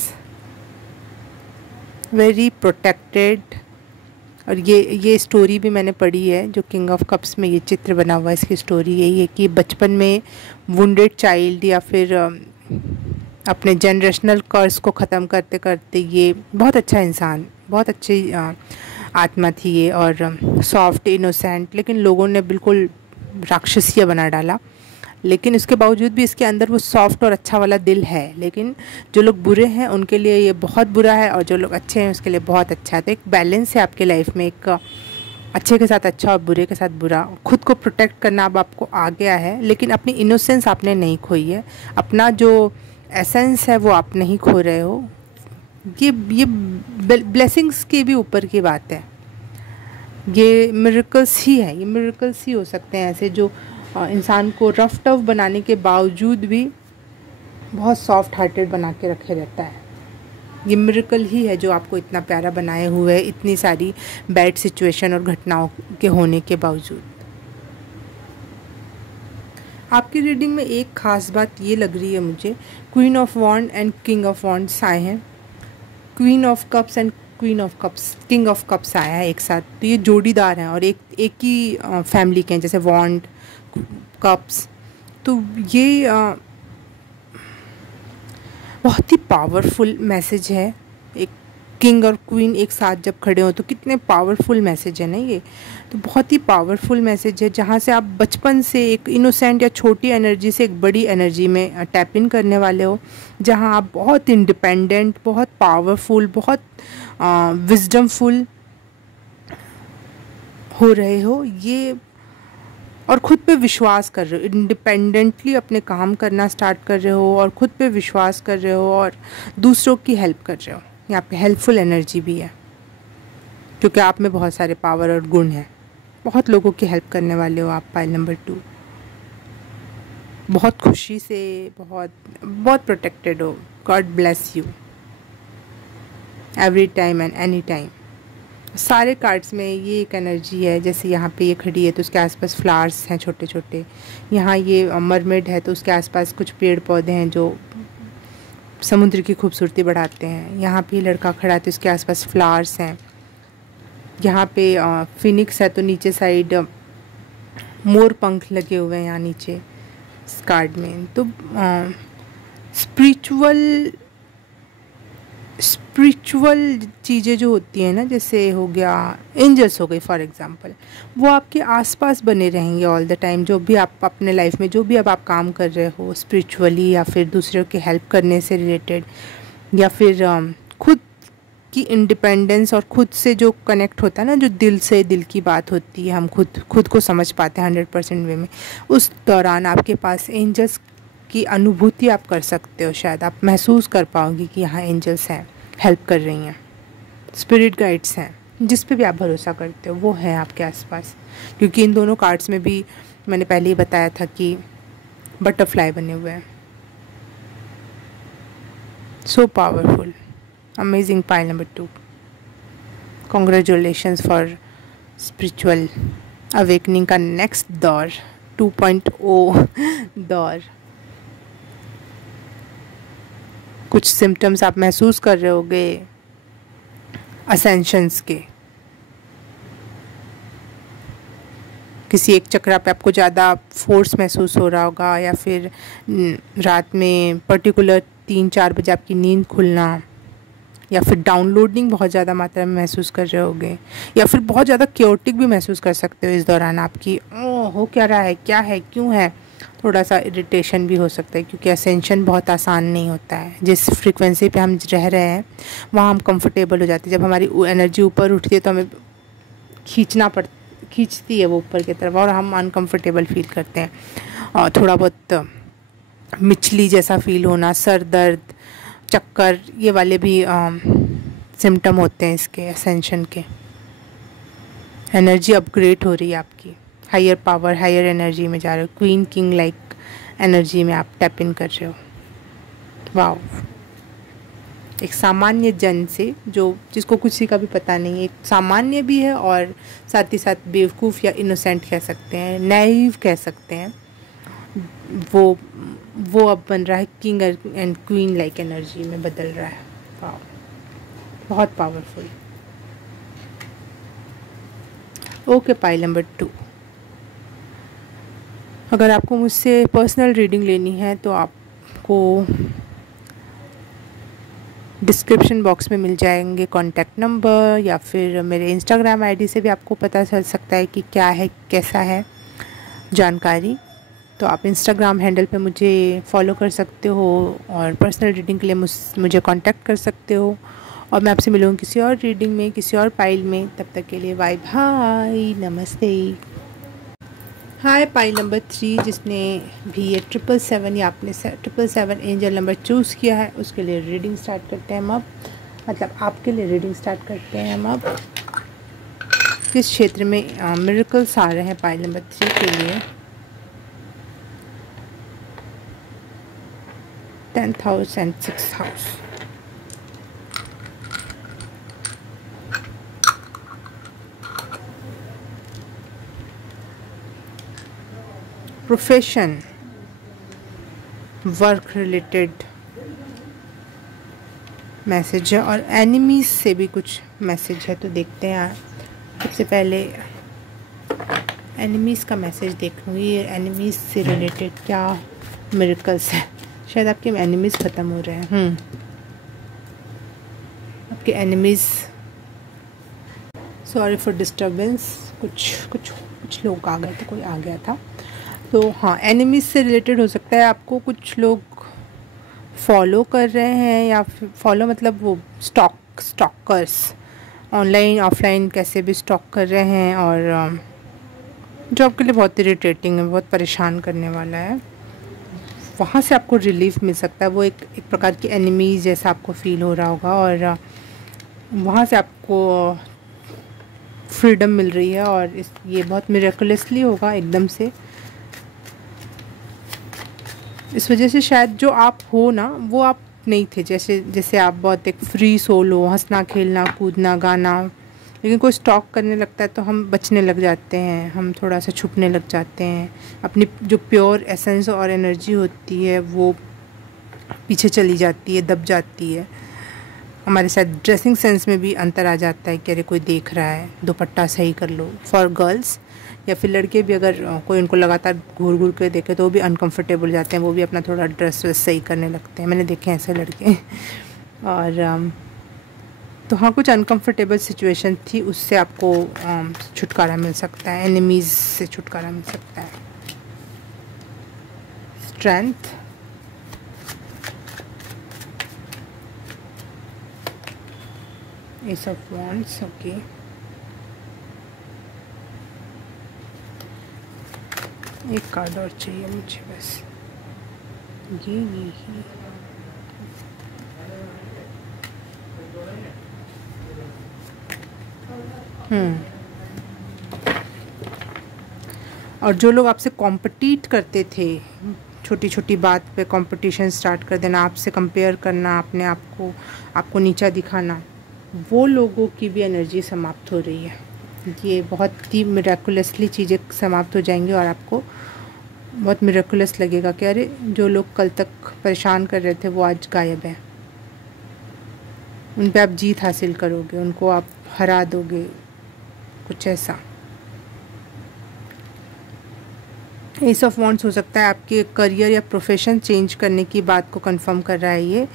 very protected. और ये स्टोरी भी मैंने पढ़ी है, जो किंग ऑफ कप्स में ये चित्र बना हुआ है, इसकी स्टोरी यही है कि बचपन में वुंडेड चाइल्ड या फिर अपने जनरेशनल कर्स को ख़त्म करते करते ये बहुत अच्छा इंसान, बहुत अच्छी आत्मा थी ये, और सॉफ्ट इनोसेंट, लेकिन लोगों ने बिल्कुल राक्षसीय बना डाला। लेकिन इसके बावजूद भी इसके अंदर वो सॉफ्ट और अच्छा वाला दिल है। लेकिन जो लोग बुरे हैं उनके लिए ये बहुत बुरा है, और जो लोग अच्छे हैं उसके लिए बहुत अच्छा है। तो एक बैलेंस है आपके लाइफ में, एक अच्छे के साथ अच्छा और बुरे के साथ बुरा। खुद को प्रोटेक्ट करना अब आपको आ गया है, लेकिन अपनी इनोसेंस आपने नहीं खोई है, अपना जो एसेंस है वो आप नहीं खो रहे हो। ये ब्लेसिंग्स के भी ऊपर की बात है, ये मिरेकल्स ही है, ये मिरेकल्स ही हो सकते हैं ऐसे जो इंसान को रफ टफ बनाने के बावजूद भी बहुत सॉफ्ट हार्टेड बना के रखे रहता है। ये मिरेकल ही है जो आपको इतना प्यारा बनाए हुए है, इतनी सारी बैड सिचुएशन और घटनाओं के होने के बावजूद। आपकी रीडिंग में एक ख़ास बात ये लग रही है मुझे, queen of wand and king of wands आए हैं, queen of cups and queen of cups, king of cups आया है एक साथ। तो ये जोड़ीदार हैं और एक ही फैमिली के हैं, जैसे वॉन्ड, कप्स। तो ये बहुत ही पावरफुल मैसेज है। एक किंग और क्वीन एक साथ जब खड़े हो तो कितने पावरफुल मैसेज है ना ये। तो बहुत ही पावरफुल मैसेज है, जहाँ से आप बचपन से एक इनोसेंट या छोटी एनर्जी से एक बड़ी एनर्जी में टैप इन करने वाले हो, जहाँ आप बहुत इंडिपेंडेंट, बहुत पावरफुल, बहुत विजडमफुल हो रहे हो ये, और ख़ुद पे विश्वास कर रहे हो, इंडिपेंडेंटली अपने काम करना स्टार्ट कर रहे हो और ख़ुद पे विश्वास कर रहे हो और दूसरों की हेल्प कर रहे हो। यहाँ पे हेल्पफुल एनर्जी भी है, क्योंकि आप में बहुत सारे पावर और गुण हैं, बहुत लोगों की हेल्प करने वाले हो आप। पाइल नंबर 2, बहुत खुशी से, बहुत प्रोटेक्टेड हो। God bless you every time and any time. सारे कार्ड्स में ये एक एनर्जी है, जैसे यहाँ पे ये खड़ी है तो उसके आसपास फ्लावर्स हैं छोटे छोटे, यहाँ ये मरमेड है तो उसके आसपास कुछ पेड़ पौधे हैं जो समुद्र की खूबसूरती बढ़ाते हैं। यहाँ पे लड़का खड़ा है तो इसके आसपास फ्लावर्स हैं। यहाँ पे फिनिक्स है तो नीचे साइड मोर पंख लगे हुए हैं यहाँ नीचे इस कार्ड में। तो स्पिरिचुअल चीज़ें जो होती हैं ना, जैसे हो गया एंजल्स हो गई फॉर एग्जांपल, वो आपके आसपास बने रहेंगे ऑल द टाइम। जो भी आप अपने लाइफ में जो भी अब आप काम कर रहे हो स्पिरिचुअली, या फिर दूसरों की हेल्प करने से रिलेटेड, या फिर खुद की इंडिपेंडेंस और खुद से जो कनेक्ट होता है ना, जो दिल से दिल की बात होती है, हम खुद को समझ पाते हैं 100% वे में, उस दौरान आपके पास एंजल्स की अनुभूति आप कर सकते हो। शायद आप महसूस कर पाओगे कि यहाँ एंजल्स हैं, हेल्प कर रही हैं, स्पिरिट गाइड्स हैं, जिस पे भी आप भरोसा करते हो वो है आपके आसपास। क्योंकि इन दोनों कार्ड्स में भी मैंने पहले ही बताया था कि बटरफ्लाई बने हुए हैं। So powerful, amazing. Pile number 2, congratulations for spiritual awakening का नेक्स्ट दौर, 2.0 दौर। कुछ सिम्टम्स आप महसूस कर रहे होगे असेंशंस के। किसी एक चक्रा पे आपको ज़्यादा फोर्स महसूस हो रहा होगा, या फिर रात में पर्टिकुलर 3-4 बजे आपकी नींद खुलना, या फिर डाउनलोडिंग बहुत ज़्यादा मात्रा में महसूस कर रहे होगे, या फिर बहुत ज़्यादा क्योटिक भी महसूस कर सकते हो इस दौरान आपकी। हो क्या रहा है, क्या है, क्यों है। थोड़ा सा इरिटेशन भी हो सकता है, क्योंकि असेंशन बहुत आसान नहीं होता है। जिस फ्रीक्वेंसी पे हम रह रहे हैं वहाँ हम कंफर्टेबल हो जाते हैं। जब हमारी एनर्जी ऊपर उठती है तो हमें खींचती है वो ऊपर की तरफ, और हम अनकंफर्टेबल फील करते हैं, और थोड़ा बहुत मिचली जैसा फील होना, सर दर्द, चक्कर, ये वाले भी सिम्टम होते हैं इसके असेंशन के। एनर्जी अपग्रेड हो रही है आपकी, हायर पावर, हायर एनर्जी में जा रहे हो, क्वीन किंग लाइक एनर्जी में आप टैप इन कर रहे हो। वाओ, एक सामान्य जन से, जिसको किसी का भी पता नहीं है, एक सामान्य भी है और साथ ही साथ बेवकूफ़ या इनोसेंट कह सकते हैं, नैव कह सकते हैं, वो वो अब बन रहा है king and queen like energy में बदल रहा है। वाह, बहुत पावरफुल। Okay, pile number 2। अगर आपको मुझसे पर्सनल रीडिंग लेनी है तो आपको डिस्क्रिप्शन बॉक्स में मिल जाएंगे कॉन्टैक्ट नंबर, या फिर मेरे इंस्टाग्राम आईडी से भी आपको पता चल सकता है कि क्या है कैसा है जानकारी। तो आप इंस्टाग्राम हैंडल पे मुझे फॉलो कर सकते हो और पर्सनल रीडिंग के लिए मुझे कांटेक्ट कर सकते हो। और मैं आपसे मिलूँगी किसी और रीडिंग में, किसी और पाइल में। तब तक के लिए बाय बाय, नमस्ते। हाय पाइल नंबर 3, जिसने भी ये 777 या आपने 777 एंजल नंबर चूज़ किया है, उसके लिए रीडिंग स्टार्ट करते हैं हम अब। मतलब आपके लिए रीडिंग स्टार्ट करते हैं हम अब। किस क्षेत्र में मिरेकल्स आ रहे हैं पाइल नंबर 3 के लिए? 10th house and 6th house. Profession, work related message है और एनिमीज से भी कुछ मैसेज है। तो देखते हैं। सबसे पहले एनिमीज़ का मैसेज देख लूँगी। ये एनिमीज़ से रिलेटेड क्या मिरेकल्स है? शायद आपके एनिमीज़ ख़त्म हो रहे हैं। आपके एनिमीज़, सॉरी फॉर डिस्टर्बेंस, कुछ लोग आ गए थे, कोई आ गया था। तो हाँ, एनिमीज़ से रिलेटेड हो सकता है। आपको कुछ लोग फॉलो कर रहे हैं, या फिर फॉलो मतलब वो स्टॉकर्स, ऑनलाइन ऑफलाइन कैसे भी स्टॉक कर रहे हैं, और जो आपके लिए बहुत इरिटेटिंग है, बहुत परेशान करने वाला है। वहाँ से आपको रिलीफ मिल सकता है। वो एक प्रकार की एनिमीज़ जैसा आपको फील हो रहा होगा, और वहाँ से आपको फ्रीडम मिल रही है। और ये बहुत मिरेकुलसली होगा एकदम से। इस वजह से शायद जो आप हो ना, वो आप नहीं थे। जैसे आप बहुत एक फ्री सोल हो, हंसना खेलना कूदना गाना। लेकिन कोई स्टॉक करने लगता है तो हम बचने लग जाते हैं, हम थोड़ा सा छुपने लग जाते हैं। अपनी जो प्योर एसेंस और एनर्जी होती है वो पीछे चली जाती है, दब जाती है। हमारे साथ ड्रेसिंग सेंस में भी अंतर आ जाता है कि अरे कोई देख रहा है, दुपट्टा सही कर लो। फॉर गर्ल्स या फिर लड़के भी, अगर कोई उनको लगातार घूर घूर के देखे तो वो भी अनकंफर्टेबल जाते हैं, वो भी अपना थोड़ा ड्रेस वेस सही करने लगते हैं। मैंने देखे हैं ऐसे लड़के। और तो हाँ, कुछ अनकंफर्टेबल सिचुएशन थी, उससे आपको छुटकारा मिल सकता है, एनिमीज़ से छुटकारा मिल सकता है। Strength, S of wands, okay. एक कार्ड और चाहिए मुझे बस। ये और जो लोग आपसे कॉम्पिटिट करते थे, छोटी छोटी बात पे कंपटीशन स्टार्ट कर देना, आपसे कंपेयर करना, अपने आप को आपको नीचा दिखाना, वो लोगों की भी एनर्जी समाप्त हो रही है। ये बहुत ही मिरेकुलसली चीज़ें समाप्त हो जाएंगी और आपको बहुत मिरेकुलस लगेगा कि अरे जो लोग कल तक परेशान कर रहे थे वो आज गायब हैं। उन पे आप जीत हासिल करोगे, उनको आप हरा दोगे, कुछ ऐसा। एस ऑफ वॉन्ड्स हो सकता है आपके करियर या प्रोफेशन चेंज करने की बात को कंफर्म कर रहा है ये,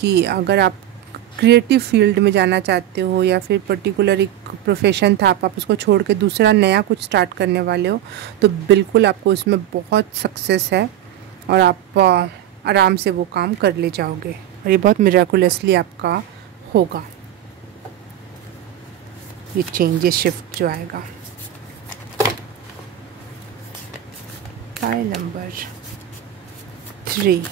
कि अगर आप क्रिएटिव फील्ड में जाना चाहते हो या फिर पर्टिकुलर एक प्रोफेशन था, आप उसको छोड़ के दूसरा नया कुछ स्टार्ट करने वाले हो, तो बिल्कुल आपको उसमें बहुत सक्सेस है और आप आराम से वो काम कर ले जाओगे और ये बहुत मिरेकुलसली आपका होगा, ये चेंज, ये शिफ्ट जो आएगा। File number 3,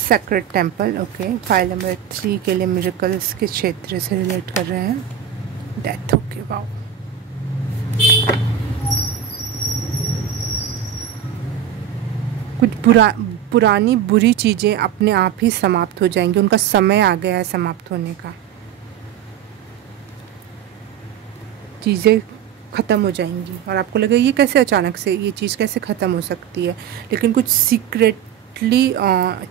secret temple, okay. File number 3 के लिए मिरेकल्स के क्षेत्र से रिलेट कर रहे हैं। Death, okay, wow. पुरानी बुरी चीज़ें अपने आप ही समाप्त हो जाएंगी, उनका समय आ गया है समाप्त होने का। चीज़ें ख़त्म हो जाएंगी और आपको लगेगा ये कैसे अचानक से ये चीज़ कैसे ख़त्म हो सकती है, लेकिन कुछ सीक्रेटली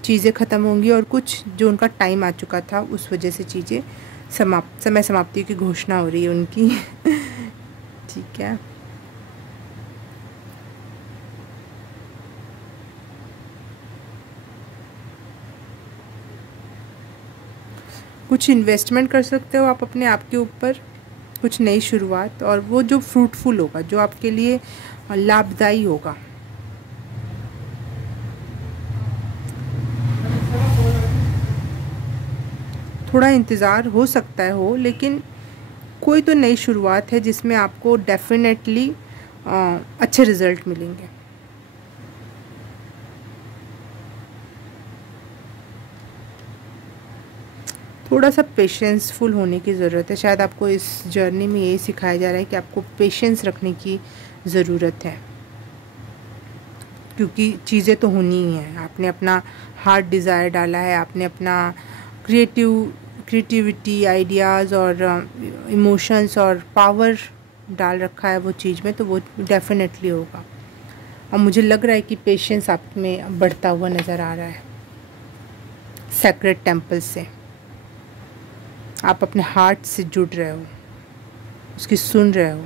चीज़ें ख़त्म होंगी और कुछ जो उनका टाइम आ चुका था उस वजह से चीज़ें समय समाप्ति की घोषणा हो रही है उनकी। ठीक है। कुछ इन्वेस्टमेंट कर सकते हो आप अपने आप के ऊपर, कुछ नई शुरुआत, और वो जो फ्रूटफुल होगा, जो आपके लिए लाभदायी होगा। थोड़ा इंतज़ार हो सकता है हो, लेकिन कोई तो नई शुरुआत है जिसमें आपको डेफिनेटली अच्छे रिज़ल्ट मिलेंगे। थोड़ा सा पेशेंसफुल होने की ज़रूरत है। शायद आपको इस जर्नी में यही सिखाया जा रहा है कि आपको पेशेंस रखने की ज़रूरत है, क्योंकि चीज़ें तो होनी ही हैं। आपने अपना हार्ट डिज़ायर डाला है, आपने अपना क्रिएटिविटी, आइडियाज़ और इमोशंस और पावर डाल रखा है वो चीज़ में, तो वो डेफिनेटली होगा। और मुझे लग रहा है कि पेशेंस आप में बढ़ता हुआ नज़र आ रहा है सेक्रेड टेम्पल से। आप अपने हार्ट से जुड़ रहे हो, उसकी सुन रहे हो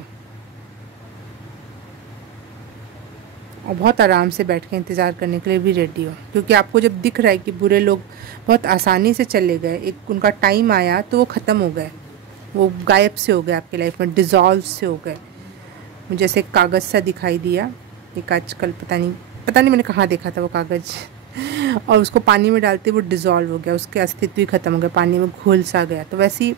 और बहुत आराम से बैठ के इंतज़ार करने के लिए भी रेडी हो, क्योंकि आपको जब दिख रहा है कि बुरे लोग बहुत आसानी से चले गए, एक उनका टाइम आया तो वो ख़त्म हो गए, वो गायब से हो गए आपकी लाइफ में, डिज़ॉल्व से हो गए। मुझे जैसे एक कागज़ सा दिखाई दिया, एक आजकल पता नहीं मैंने कहाँ देखा था वो कागज़, और उसको पानी में डालते वो डिज़ोल्व हो गया, उसके अस्तित्व ही ख़त्म हो गया, पानी में घुल सा गया। तो वैसे ही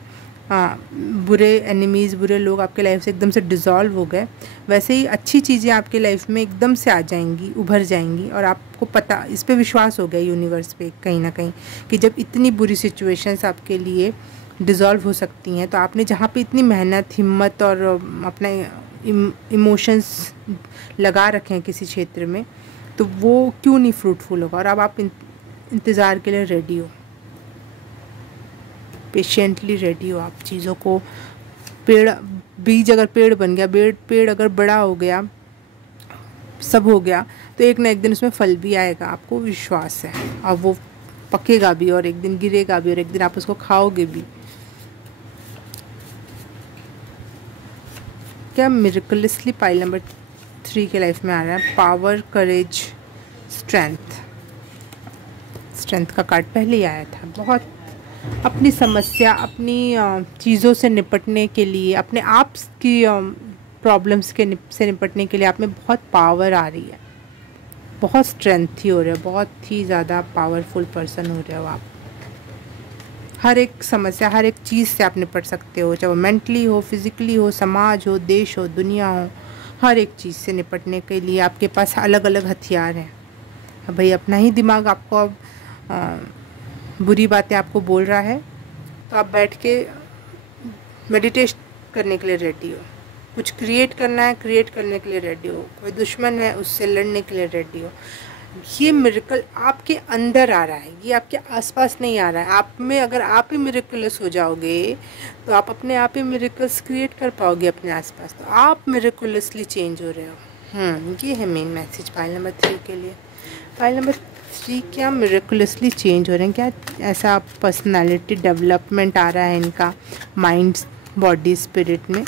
बुरे एनिमीज़, बुरे लोग आपके लाइफ से एकदम से डिज़ोल्व हो गए, वैसे ही अच्छी चीज़ें आपके लाइफ में एकदम से आ जाएंगी, उभर जाएंगी। और आपको पता, इस पे विश्वास हो गया यूनिवर्स पे कहीं ना कहीं, कि जब इतनी बुरी सिचुएशंस आपके लिए डिज़ोल्व हो सकती हैं, तो आपने जहाँ पे इतनी मेहनत, हिम्मत और अपने इमोशंस लगा रखे हैं किसी क्षेत्र में, तो वो क्यों नहीं फ्रूटफुल होगा। और अब आप इंतज़ार के लिए रेडी हो, पेशेंटली रेडी हो आप चीज़ों को। बीज अगर पेड़ बन गया, पेड़ अगर बड़ा हो गया, सब हो गया, तो एक ना एक दिन उसमें फल भी आएगा, आपको विश्वास है। और वो पकेगा भी और एक दिन गिरेगा भी और एक दिन आप उसको खाओगे भी। क्या मिरेकलसली पाइल नंबर 3 के लाइफ में आ रहा है, पावर, करेज, स्ट्रेंथ का कार्ड पहले ही आया था। बहुत अपनी समस्या, अपनी चीज़ों से निपटने के लिए, अपने आप की प्रॉब्लम्स से निपटने के लिए आप में बहुत पावर आ रही है, बहुत स्ट्रेंथ ही हो रहा है, बहुत ही ज़्यादा पावरफुल पर्सन हो रहे हो आप। हर एक समस्या, हर एक चीज़ से आप निपट सकते हो, चाहे वो मेंटली हो, फिज़िकली हो, समाज हो, देश हो, दुनिया हो, हर एक चीज़ से निपटने के लिए आपके पास अलग अलग हथियार हैं। भाई अपना ही दिमाग आपको अब बुरी बातें आपको बोल रहा है, तो आप बैठ के मेडिटेशन करने के लिए रेडी हो। कुछ क्रिएट करना है, क्रिएट करने के लिए रेडी हो। कोई दुश्मन है, उससे लड़ने के लिए रेडी हो। ये मिरेकल आपके अंदर आ रहा है, ये आपके आसपास नहीं आ रहा है। आप में अगर आप ही मिरेकलस हो जाओगे, तो आप अपने आप ही मिरेकल्स क्रिएट कर पाओगे अपने आसपास। तो आप मिरेकुलसली चेंज हो रहे हो। ये है मेन मैसेज पाइल नंबर 3 के लिए। पाइल नंबर 3 क्या मिरेकुलसली चेंज हो रहे हैं, क्या ऐसा पर्सनालिटी डेवलपमेंट आ रहा है इनका माइंड, बॉडी, स्पिरिट में,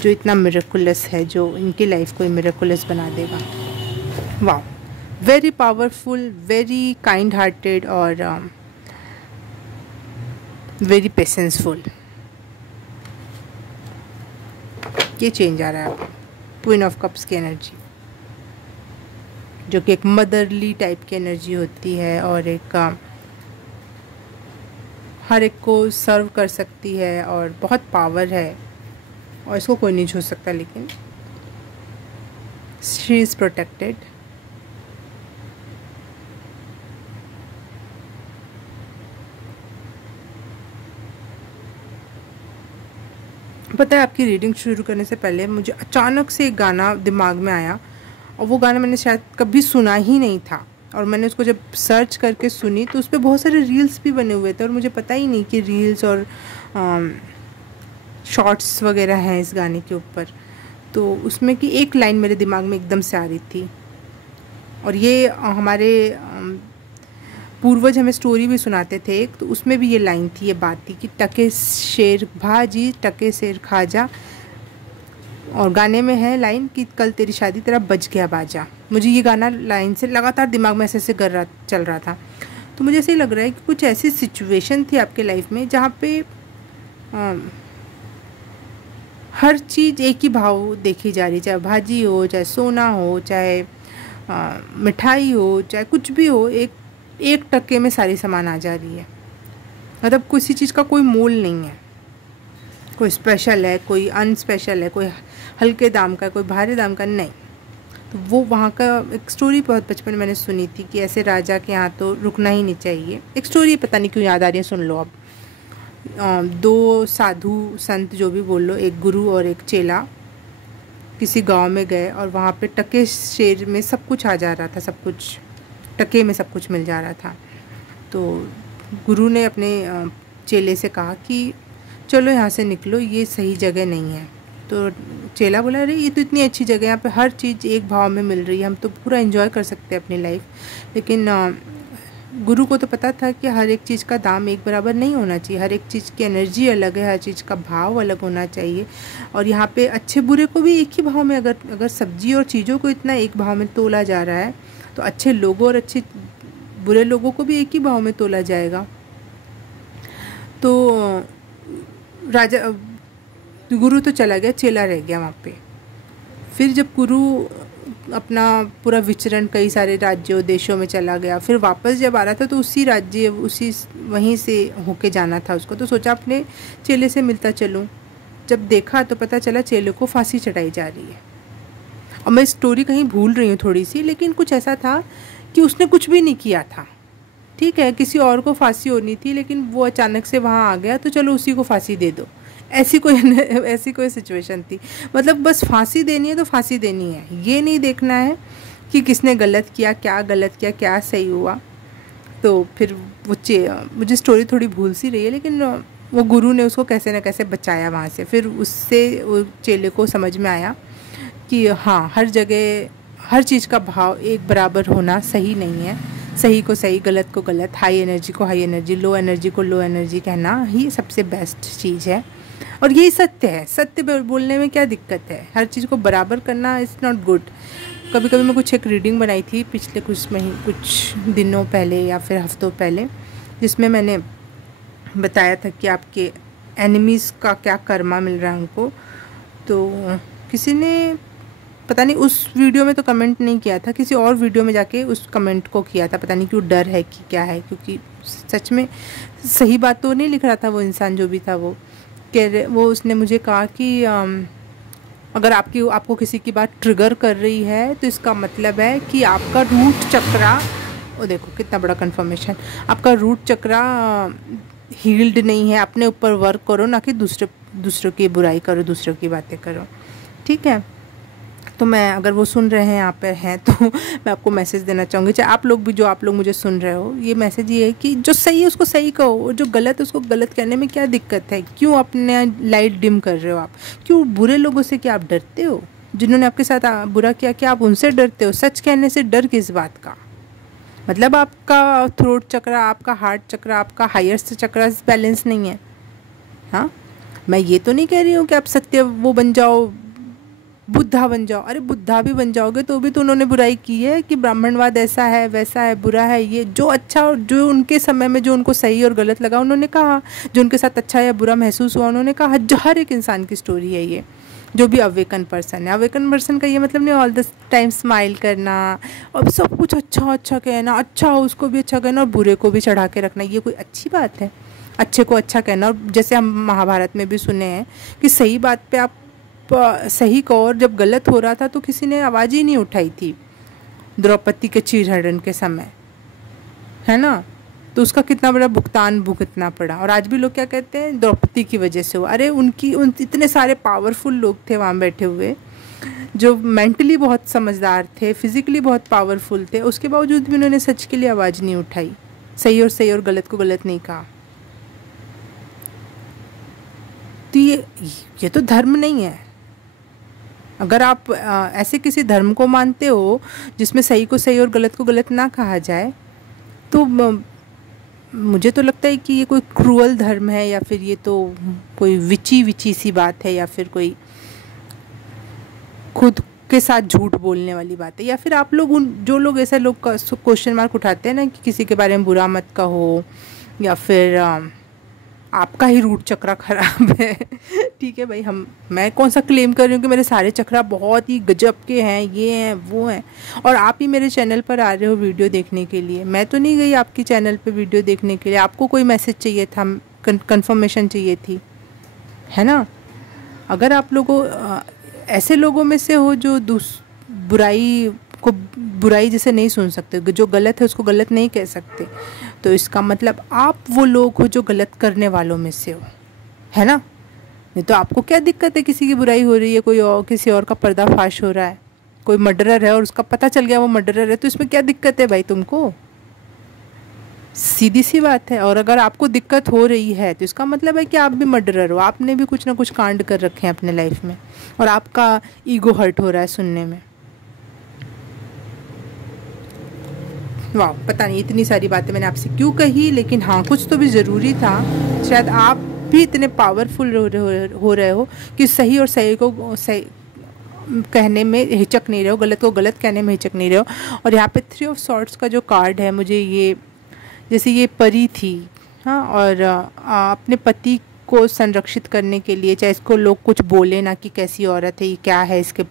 जो इतना मिरेकुलस है, जो इनकी लाइफ को मिरेकुलस बना देगा। वाह, very powerful, very kind hearted और वेरी पेशेंसफुल। ये चेंज आ रहा है। क्वीन ऑफ कप्स की एनर्जी, जो कि एक मदरली टाइप की एनर्जी होती है और एक हर एक को सर्व कर सकती है और बहुत पावर है और इसको कोई नहीं छू सकता। लेकिन शी इज़ प्रोटेक्टेड। पता है, आपकी रीडिंग शुरू करने से पहले मुझे अचानक से एक गाना दिमाग में आया और वो गाना मैंने शायद कभी सुना ही नहीं था। और मैंने उसको जब सर्च करके सुनी तो उस पर बहुत सारे रील्स भी बने हुए थे, और मुझे पता ही नहीं कि रील्स और शॉर्ट्स वगैरह हैं इस गाने के ऊपर। तो उसमें की एक लाइन मेरे दिमाग में एकदम से आ रही थी, और ये हमारे पूर्वज हमें स्टोरी भी सुनाते थे एक, तो उसमें भी ये लाइन थी, ये बात थी कि टके शेर भाजी टके शेर खाजा, और गाने में है लाइन कि कल तेरी शादी तेरा बज गया बाजा। मुझे ये गाना लाइन से लगातार दिमाग में ऐसे चल रहा था। तो मुझे ऐसे ही लग रहा है कि कुछ ऐसी सिचुएशन थी आपके लाइफ में जहाँ पे हर चीज़ एक ही भाव देखी जा रही, चाहे भाजी हो, चाहे सोना हो, चाहे मिठाई हो, चाहे कुछ भी हो, एक टके में सारी सामान आ जा रही है। मतलब किसी चीज़ का कोई मोल नहीं है, कोई स्पेशल है, कोई अनस्पेशल है, कोई हल्के दाम का, कोई भारी दाम का, नहीं। तो वो वहाँ का एक स्टोरी बहुत बचपन में मैंने सुनी थी कि ऐसे राजा के यहाँ तो रुकना ही नहीं चाहिए। एक स्टोरी पता नहीं क्यों याद आ रही है, सुन लो अब। दो साधु संत जो भी बोल लो, एक गुरु और एक चेला किसी गांव में गए, और वहाँ पे टके शेर में सब कुछ आ जा रहा था, सब कुछ टके में सब कुछ मिल जा रहा था। तो गुरु ने अपने चेले से कहा कि चलो यहाँ से निकलो, ये सही जगह नहीं है। तो चेला बोला, अरे ये तो इतनी अच्छी जगह है, यहाँ पे हर चीज़ एक भाव में मिल रही है, हम तो पूरा एंजॉय कर सकते हैं अपनी लाइफ। लेकिन गुरु को तो पता था कि हर एक चीज़ का दाम एक बराबर नहीं होना चाहिए, हर एक चीज़ की एनर्जी अलग है, हर चीज़ का भाव अलग होना चाहिए। और यहाँ पे अच्छे बुरे को भी एक ही भाव में, अगर सब्जी और चीज़ों को इतना एक भाव में तोला जा रहा है, तो अच्छे लोगों और अच्छे बुरे लोगों को भी एक ही भाव में तोला जाएगा। तो गुरु तो चला गया, चेला रह गया वहाँ पे। फिर जब गुरु अपना पूरा विचरण कई सारे राज्यों देशों में चला गया, फिर वापस जब आ रहा था तो उसी राज्य वहीं से होके जाना था उसको। तो सोचा अपने चेले से मिलता चलूँ। जब देखा तो पता चला चेले को फांसी चढ़ाई जा रही है। और मैं स्टोरी कहीं भूल रही हूँ थोड़ी सी, लेकिन कुछ ऐसा था कि उसने कुछ भी नहीं किया था, ठीक है, किसी और को फांसी होनी थी, लेकिन वो अचानक से वहाँ आ गया तो चलो उसी को फांसी दे दो। ऐसी कोई सिचुएशन थी। मतलब बस फांसी देनी है तो फांसी देनी है, ये नहीं देखना है कि किसने गलत किया, क्या गलत किया, क्या सही हुआ। तो फिर वो मुझे स्टोरी थोड़ी भूल सी रही है, लेकिन वो गुरु ने उसको कैसे न कैसे बचाया वहाँ से। फिर उससे वो चेले को समझ में आया कि हाँ, हर जगह हर चीज़ का भाव एक बराबर होना सही नहीं है। सही को सही, गलत को गलत, हाई एनर्जी को हाई एनर्जी, लो एनर्जी को लो एनर्जी कहना ही सबसे बेस्ट चीज़ है। और यही सत्य है। सत्य बोलने में क्या दिक्कत है? हर चीज़ को बराबर करना इज़ नॉट गुड। कभी कभी मैं कुछ एक रीडिंग बनाई थी पिछले कुछ दिनों पहले या फिर हफ्तों पहले, जिसमें मैंने बताया था कि आपके एनिमीज़ का क्या कर्मा मिल रहा है उनको। तो किसी ने पता नहीं उस वीडियो में तो कमेंट नहीं किया था, किसी और वीडियो में जाके उस कमेंट को किया था। पता नहीं क्यों, डर है कि क्या है, क्योंकि सच में सही बात तो नहीं लिख रहा था वो इंसान जो भी था। वो उसने मुझे कहा कि अगर आपको किसी की बात ट्रिगर कर रही है तो इसका मतलब है कि आपका रूट चक्रा, वो देखो कितना बड़ा कंफर्मेशन, आपका रूट चक्रा हील्ड नहीं है। अपने ऊपर वर्क करो, ना कि दूसरों की बुराई करो, दूसरों की बातें करो, ठीक है। तो मैं, अगर वो सुन रहे हैं यहाँ पर हैं, तो मैं आपको मैसेज देना चाहूँगी, चाहे आप लोग भी, जो आप लोग मुझे सुन रहे हो, ये मैसेज ये है कि जो सही है उसको सही कहो, और जो गलत है उसको गलत कहने में क्या दिक्कत है? क्यों अपने लाइट डिम कर रहे हो आप? क्यों बुरे लोगों से क्या आप डरते हो? जिन्होंने आपके साथ बुरा किया, क्या आप उनसे डरते हो? सच कहने से डर किस बात का? मतलब आपका थ्रोट चक्रा, आपका हार्ट चक्रा, आपका हाईएस्ट चक्रा बैलेंस नहीं है। हाँ, मैं ये तो नहीं कह रही हूँ कि आप सत्य वो बन जाओ, बुद्धा बन जाओ। अरे बुद्धा भी बन जाओगे तो भी तो उन्होंने बुराई की है कि ब्राह्मणवाद ऐसा है, वैसा है, बुरा है। ये जो अच्छा, जो उनके समय में जो उनको सही और गलत लगा उन्होंने कहा, जो उनके साथ अच्छा या बुरा महसूस हुआ उन्होंने कहा। हर एक इंसान की स्टोरी है ये, जो भी अवेकन पर्सन है। अवेकन पर्सन का ये मतलब नहीं ऑल द टाइम स्माइल करना और सब कुछ अच्छा अच्छा कहना, अच्छा हो उसको भी अच्छा कहना और बुरे को भी चढ़ा के रखना, ये कोई अच्छी बात है? अच्छे को अच्छा कहना। और जैसे हम महाभारत में भी सुने हैं कि सही बात पे आप सही को, और जब गलत हो रहा था तो किसी ने आवाज़ ही नहीं उठाई थी द्रौपदी के चीरहरण के समय, है ना। तो उसका कितना बड़ा भुगतान भुगतना पड़ा। और आज भी लोग क्या कहते हैं, द्रौपदी की वजह से हुआ। अरे इतने सारे पावरफुल लोग थे वहाँ बैठे हुए जो मेंटली बहुत समझदार थे, फिज़िकली बहुत पावरफुल थे, उसके बावजूद भी उन्होंने सच के लिए आवाज़ नहीं उठाई, सही और गलत को गलत नहीं कहा। तो ये तो धर्म नहीं है। अगर आप ऐसे किसी धर्म को मानते हो जिसमें सही को सही और गलत को गलत ना कहा जाए, तो मुझे तो लगता है कि ये कोई क्रूअल धर्म है, या फिर ये तो कोई विची सी बात है, या फिर कोई खुद के साथ झूठ बोलने वाली बात है। या फिर आप लोग जो लोग ऐसे लोग क्वेश्चन मार्क उठाते हैं ना कि किसी के बारे में बुरा मत कहो, या फिर आपका ही रूट चक्रा ख़राब है। ठीक है भाई, मैं कौन सा क्लेम कर रही हूँ कि मेरे सारे चक्रा बहुत ही गजब के हैं, ये हैं वो हैं, और आप ही मेरे चैनल पर आ रहे हो वीडियो देखने के लिए। मैं तो नहीं गई आपकी चैनल पे वीडियो देखने के लिए, आपको कोई मैसेज चाहिए था, कंफर्मेशन चाहिए थी, है ना। अगर आप लोगों ऐसे लोगों में से हो जो बुराई जैसे नहीं सुन सकते, जो गलत है उसको गलत नहीं कह सकते, तो इसका मतलब आप वो लोग हो जो गलत करने वालों में से हो, है ना। नहीं तो आपको क्या दिक्कत है, किसी की बुराई हो रही है, कोई और किसी और का पर्दाफाश हो रहा है, कोई मर्डरर है और उसका पता चल गया वो मर्डरर है, तो इसमें क्या दिक्कत है भाई तुमको, सीधी सी बात है। और अगर आपको दिक्कत हो रही है तो इसका मतलब है कि आप भी मर्डरर हो, आपने भी कुछ ना कुछ कांड कर रखे हैं अपने लाइफ में, और आपका ईगो हर्ट हो रहा है सुनने में। वाह, पता नहीं इतनी सारी बातें मैंने आपसे क्यों कही, लेकिन हाँ कुछ तो भी ज़रूरी था। शायद आप भी इतने पावरफुल हो रहे हो कि सही और सही को सही कहने में हिचक नहीं रहे हो, गलत को गलत कहने में हिचक नहीं रहे हो। और यहाँ पे 3 ऑफ सॉर्ड्स का जो कार्ड है, मुझे ये जैसे ये परी थी, हाँ, और अपने पति को संरक्षित करने के लिए, चाहे इसको लोग कुछ बोले ना कि कैसी औरत है, ये क्या है, इसके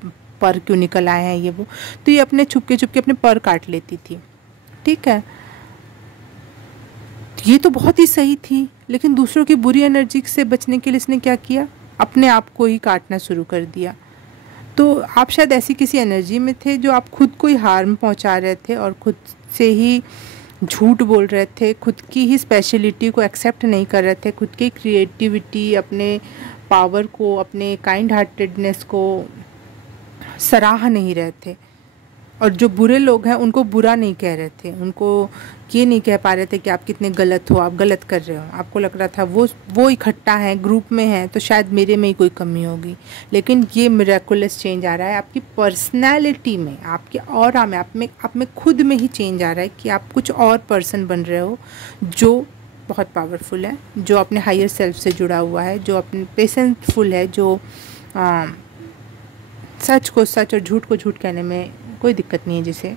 पर क्यों निकल आए हैं ये वो, तो ये अपने छुपके अपने पर काट लेती थी। ठीक है, ये तो बहुत ही सही थी, लेकिन दूसरों की बुरी एनर्जी से बचने के लिए इसने क्या किया, अपने आप को ही काटना शुरू कर दिया। तो आप शायद ऐसी किसी एनर्जी में थे जो आप खुद को ही हार्म पहुंचा रहे थे, और खुद से ही झूठ बोल रहे थे, खुद की ही स्पेशलिटी को एक्सेप्ट नहीं कर रहे थे, खुद की क्रिएटिविटी, अपने पावर को, अपने काइंड हार्टेडनेस को सराह नहीं रहे थे। और जो बुरे लोग हैं उनको बुरा नहीं कह रहे थे, उनको ये नहीं कह पा रहे थे कि आप कितने गलत हो, आप गलत कर रहे हो। आपको लग रहा था वो इकट्ठा है, ग्रुप में है, तो शायद मेरे में ही कोई कमी होगी। लेकिन ये मिरेकुलस चेंज आ रहा है आपकी पर्सनैलिटी में, आपके ऑरा में, आप में खुद में ही चेंज आ रहा है कि आप कुछ और पर्सन बन रहे हो जो बहुत पावरफुल है, जो अपने हायर सेल्फ से जुड़ा हुआ है, जो अपने पेशेंसफुल है, जो सच को सच और झूठ को झूठ कहने में कोई दिक्कत नहीं है, जिसे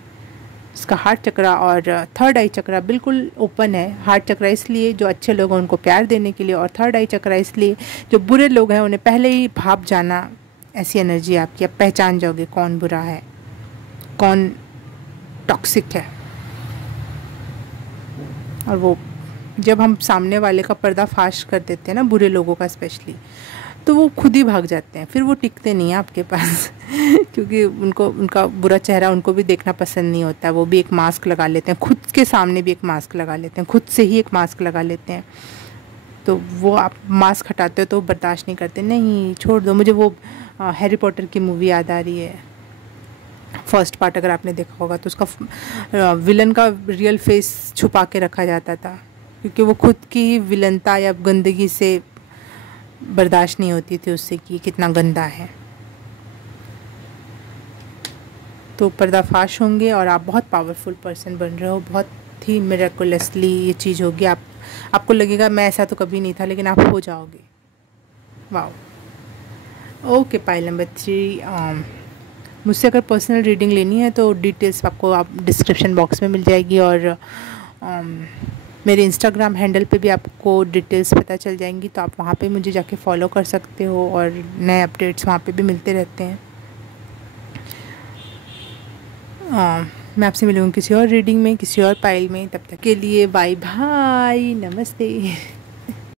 इसका हार्ट चक्रा और थर्ड आई चक्रा बिल्कुल ओपन है। हार्ट चक्रा इसलिए जो अच्छे लोग हैं उनको प्यार देने के लिए, और थर्ड आई चक्रा इसलिए जो बुरे लोग हैं उन्हें पहले ही भाप जाना। ऐसी एनर्जी आपकी, आप पहचान जाओगे कौन बुरा है, कौन टॉक्सिक है। और वो जब हम सामने वाले का पर्दाफाश कर देते हैं ना, बुरे लोगों का स्पेशली, तो वो खुद ही भाग जाते हैं, फिर वो टिकते नहीं हैं आपके पास क्योंकि उनका बुरा चेहरा उनको भी देखना पसंद नहीं होता है। वो भी एक मास्क लगा लेते हैं, खुद के सामने भी एक मास्क लगा लेते हैं, खुद से ही एक मास्क लगा लेते हैं। तो वो आप मास्क हटाते हो तो बर्दाश्त नहीं करते, नहीं छोड़ दो। मुझे वो हैरी पॉटर की मूवी याद आ रही है, फर्स्ट पार्ट अगर आपने देखा होगा, तो उसका विलन का रियल फेस छुपा के रखा जाता था, क्योंकि वो खुद की ही विलनता या गंदगी से बर्दाश्त नहीं होती थी उससे कि कितना गंदा है। तो पर्दाफाश होंगे और आप बहुत पावरफुल पर्सन बन रहे हो, बहुत ही मिरेकुलसली ये चीज़ होगी। आपको लगेगा मैं ऐसा तो कभी नहीं था, लेकिन आप हो जाओगे। वाओ। Okay, pile number 3। मुझसे अगर पर्सनल रीडिंग लेनी है तो डिटेल्स आपको आप डिस्क्रिप्शन बॉक्स में मिल जाएगी, और मेरे इंस्टाग्राम हैंडल पे भी आपको डिटेल्स पता चल जाएंगी, तो आप वहाँ पे मुझे जाके फॉलो कर सकते हो, और नए अपडेट्स वहाँ पे भी मिलते रहते हैं। मैं आपसे मिलूँगी किसी और रीडिंग में, किसी और पाइल में। तब तक के लिए बाय बाय, नमस्ते।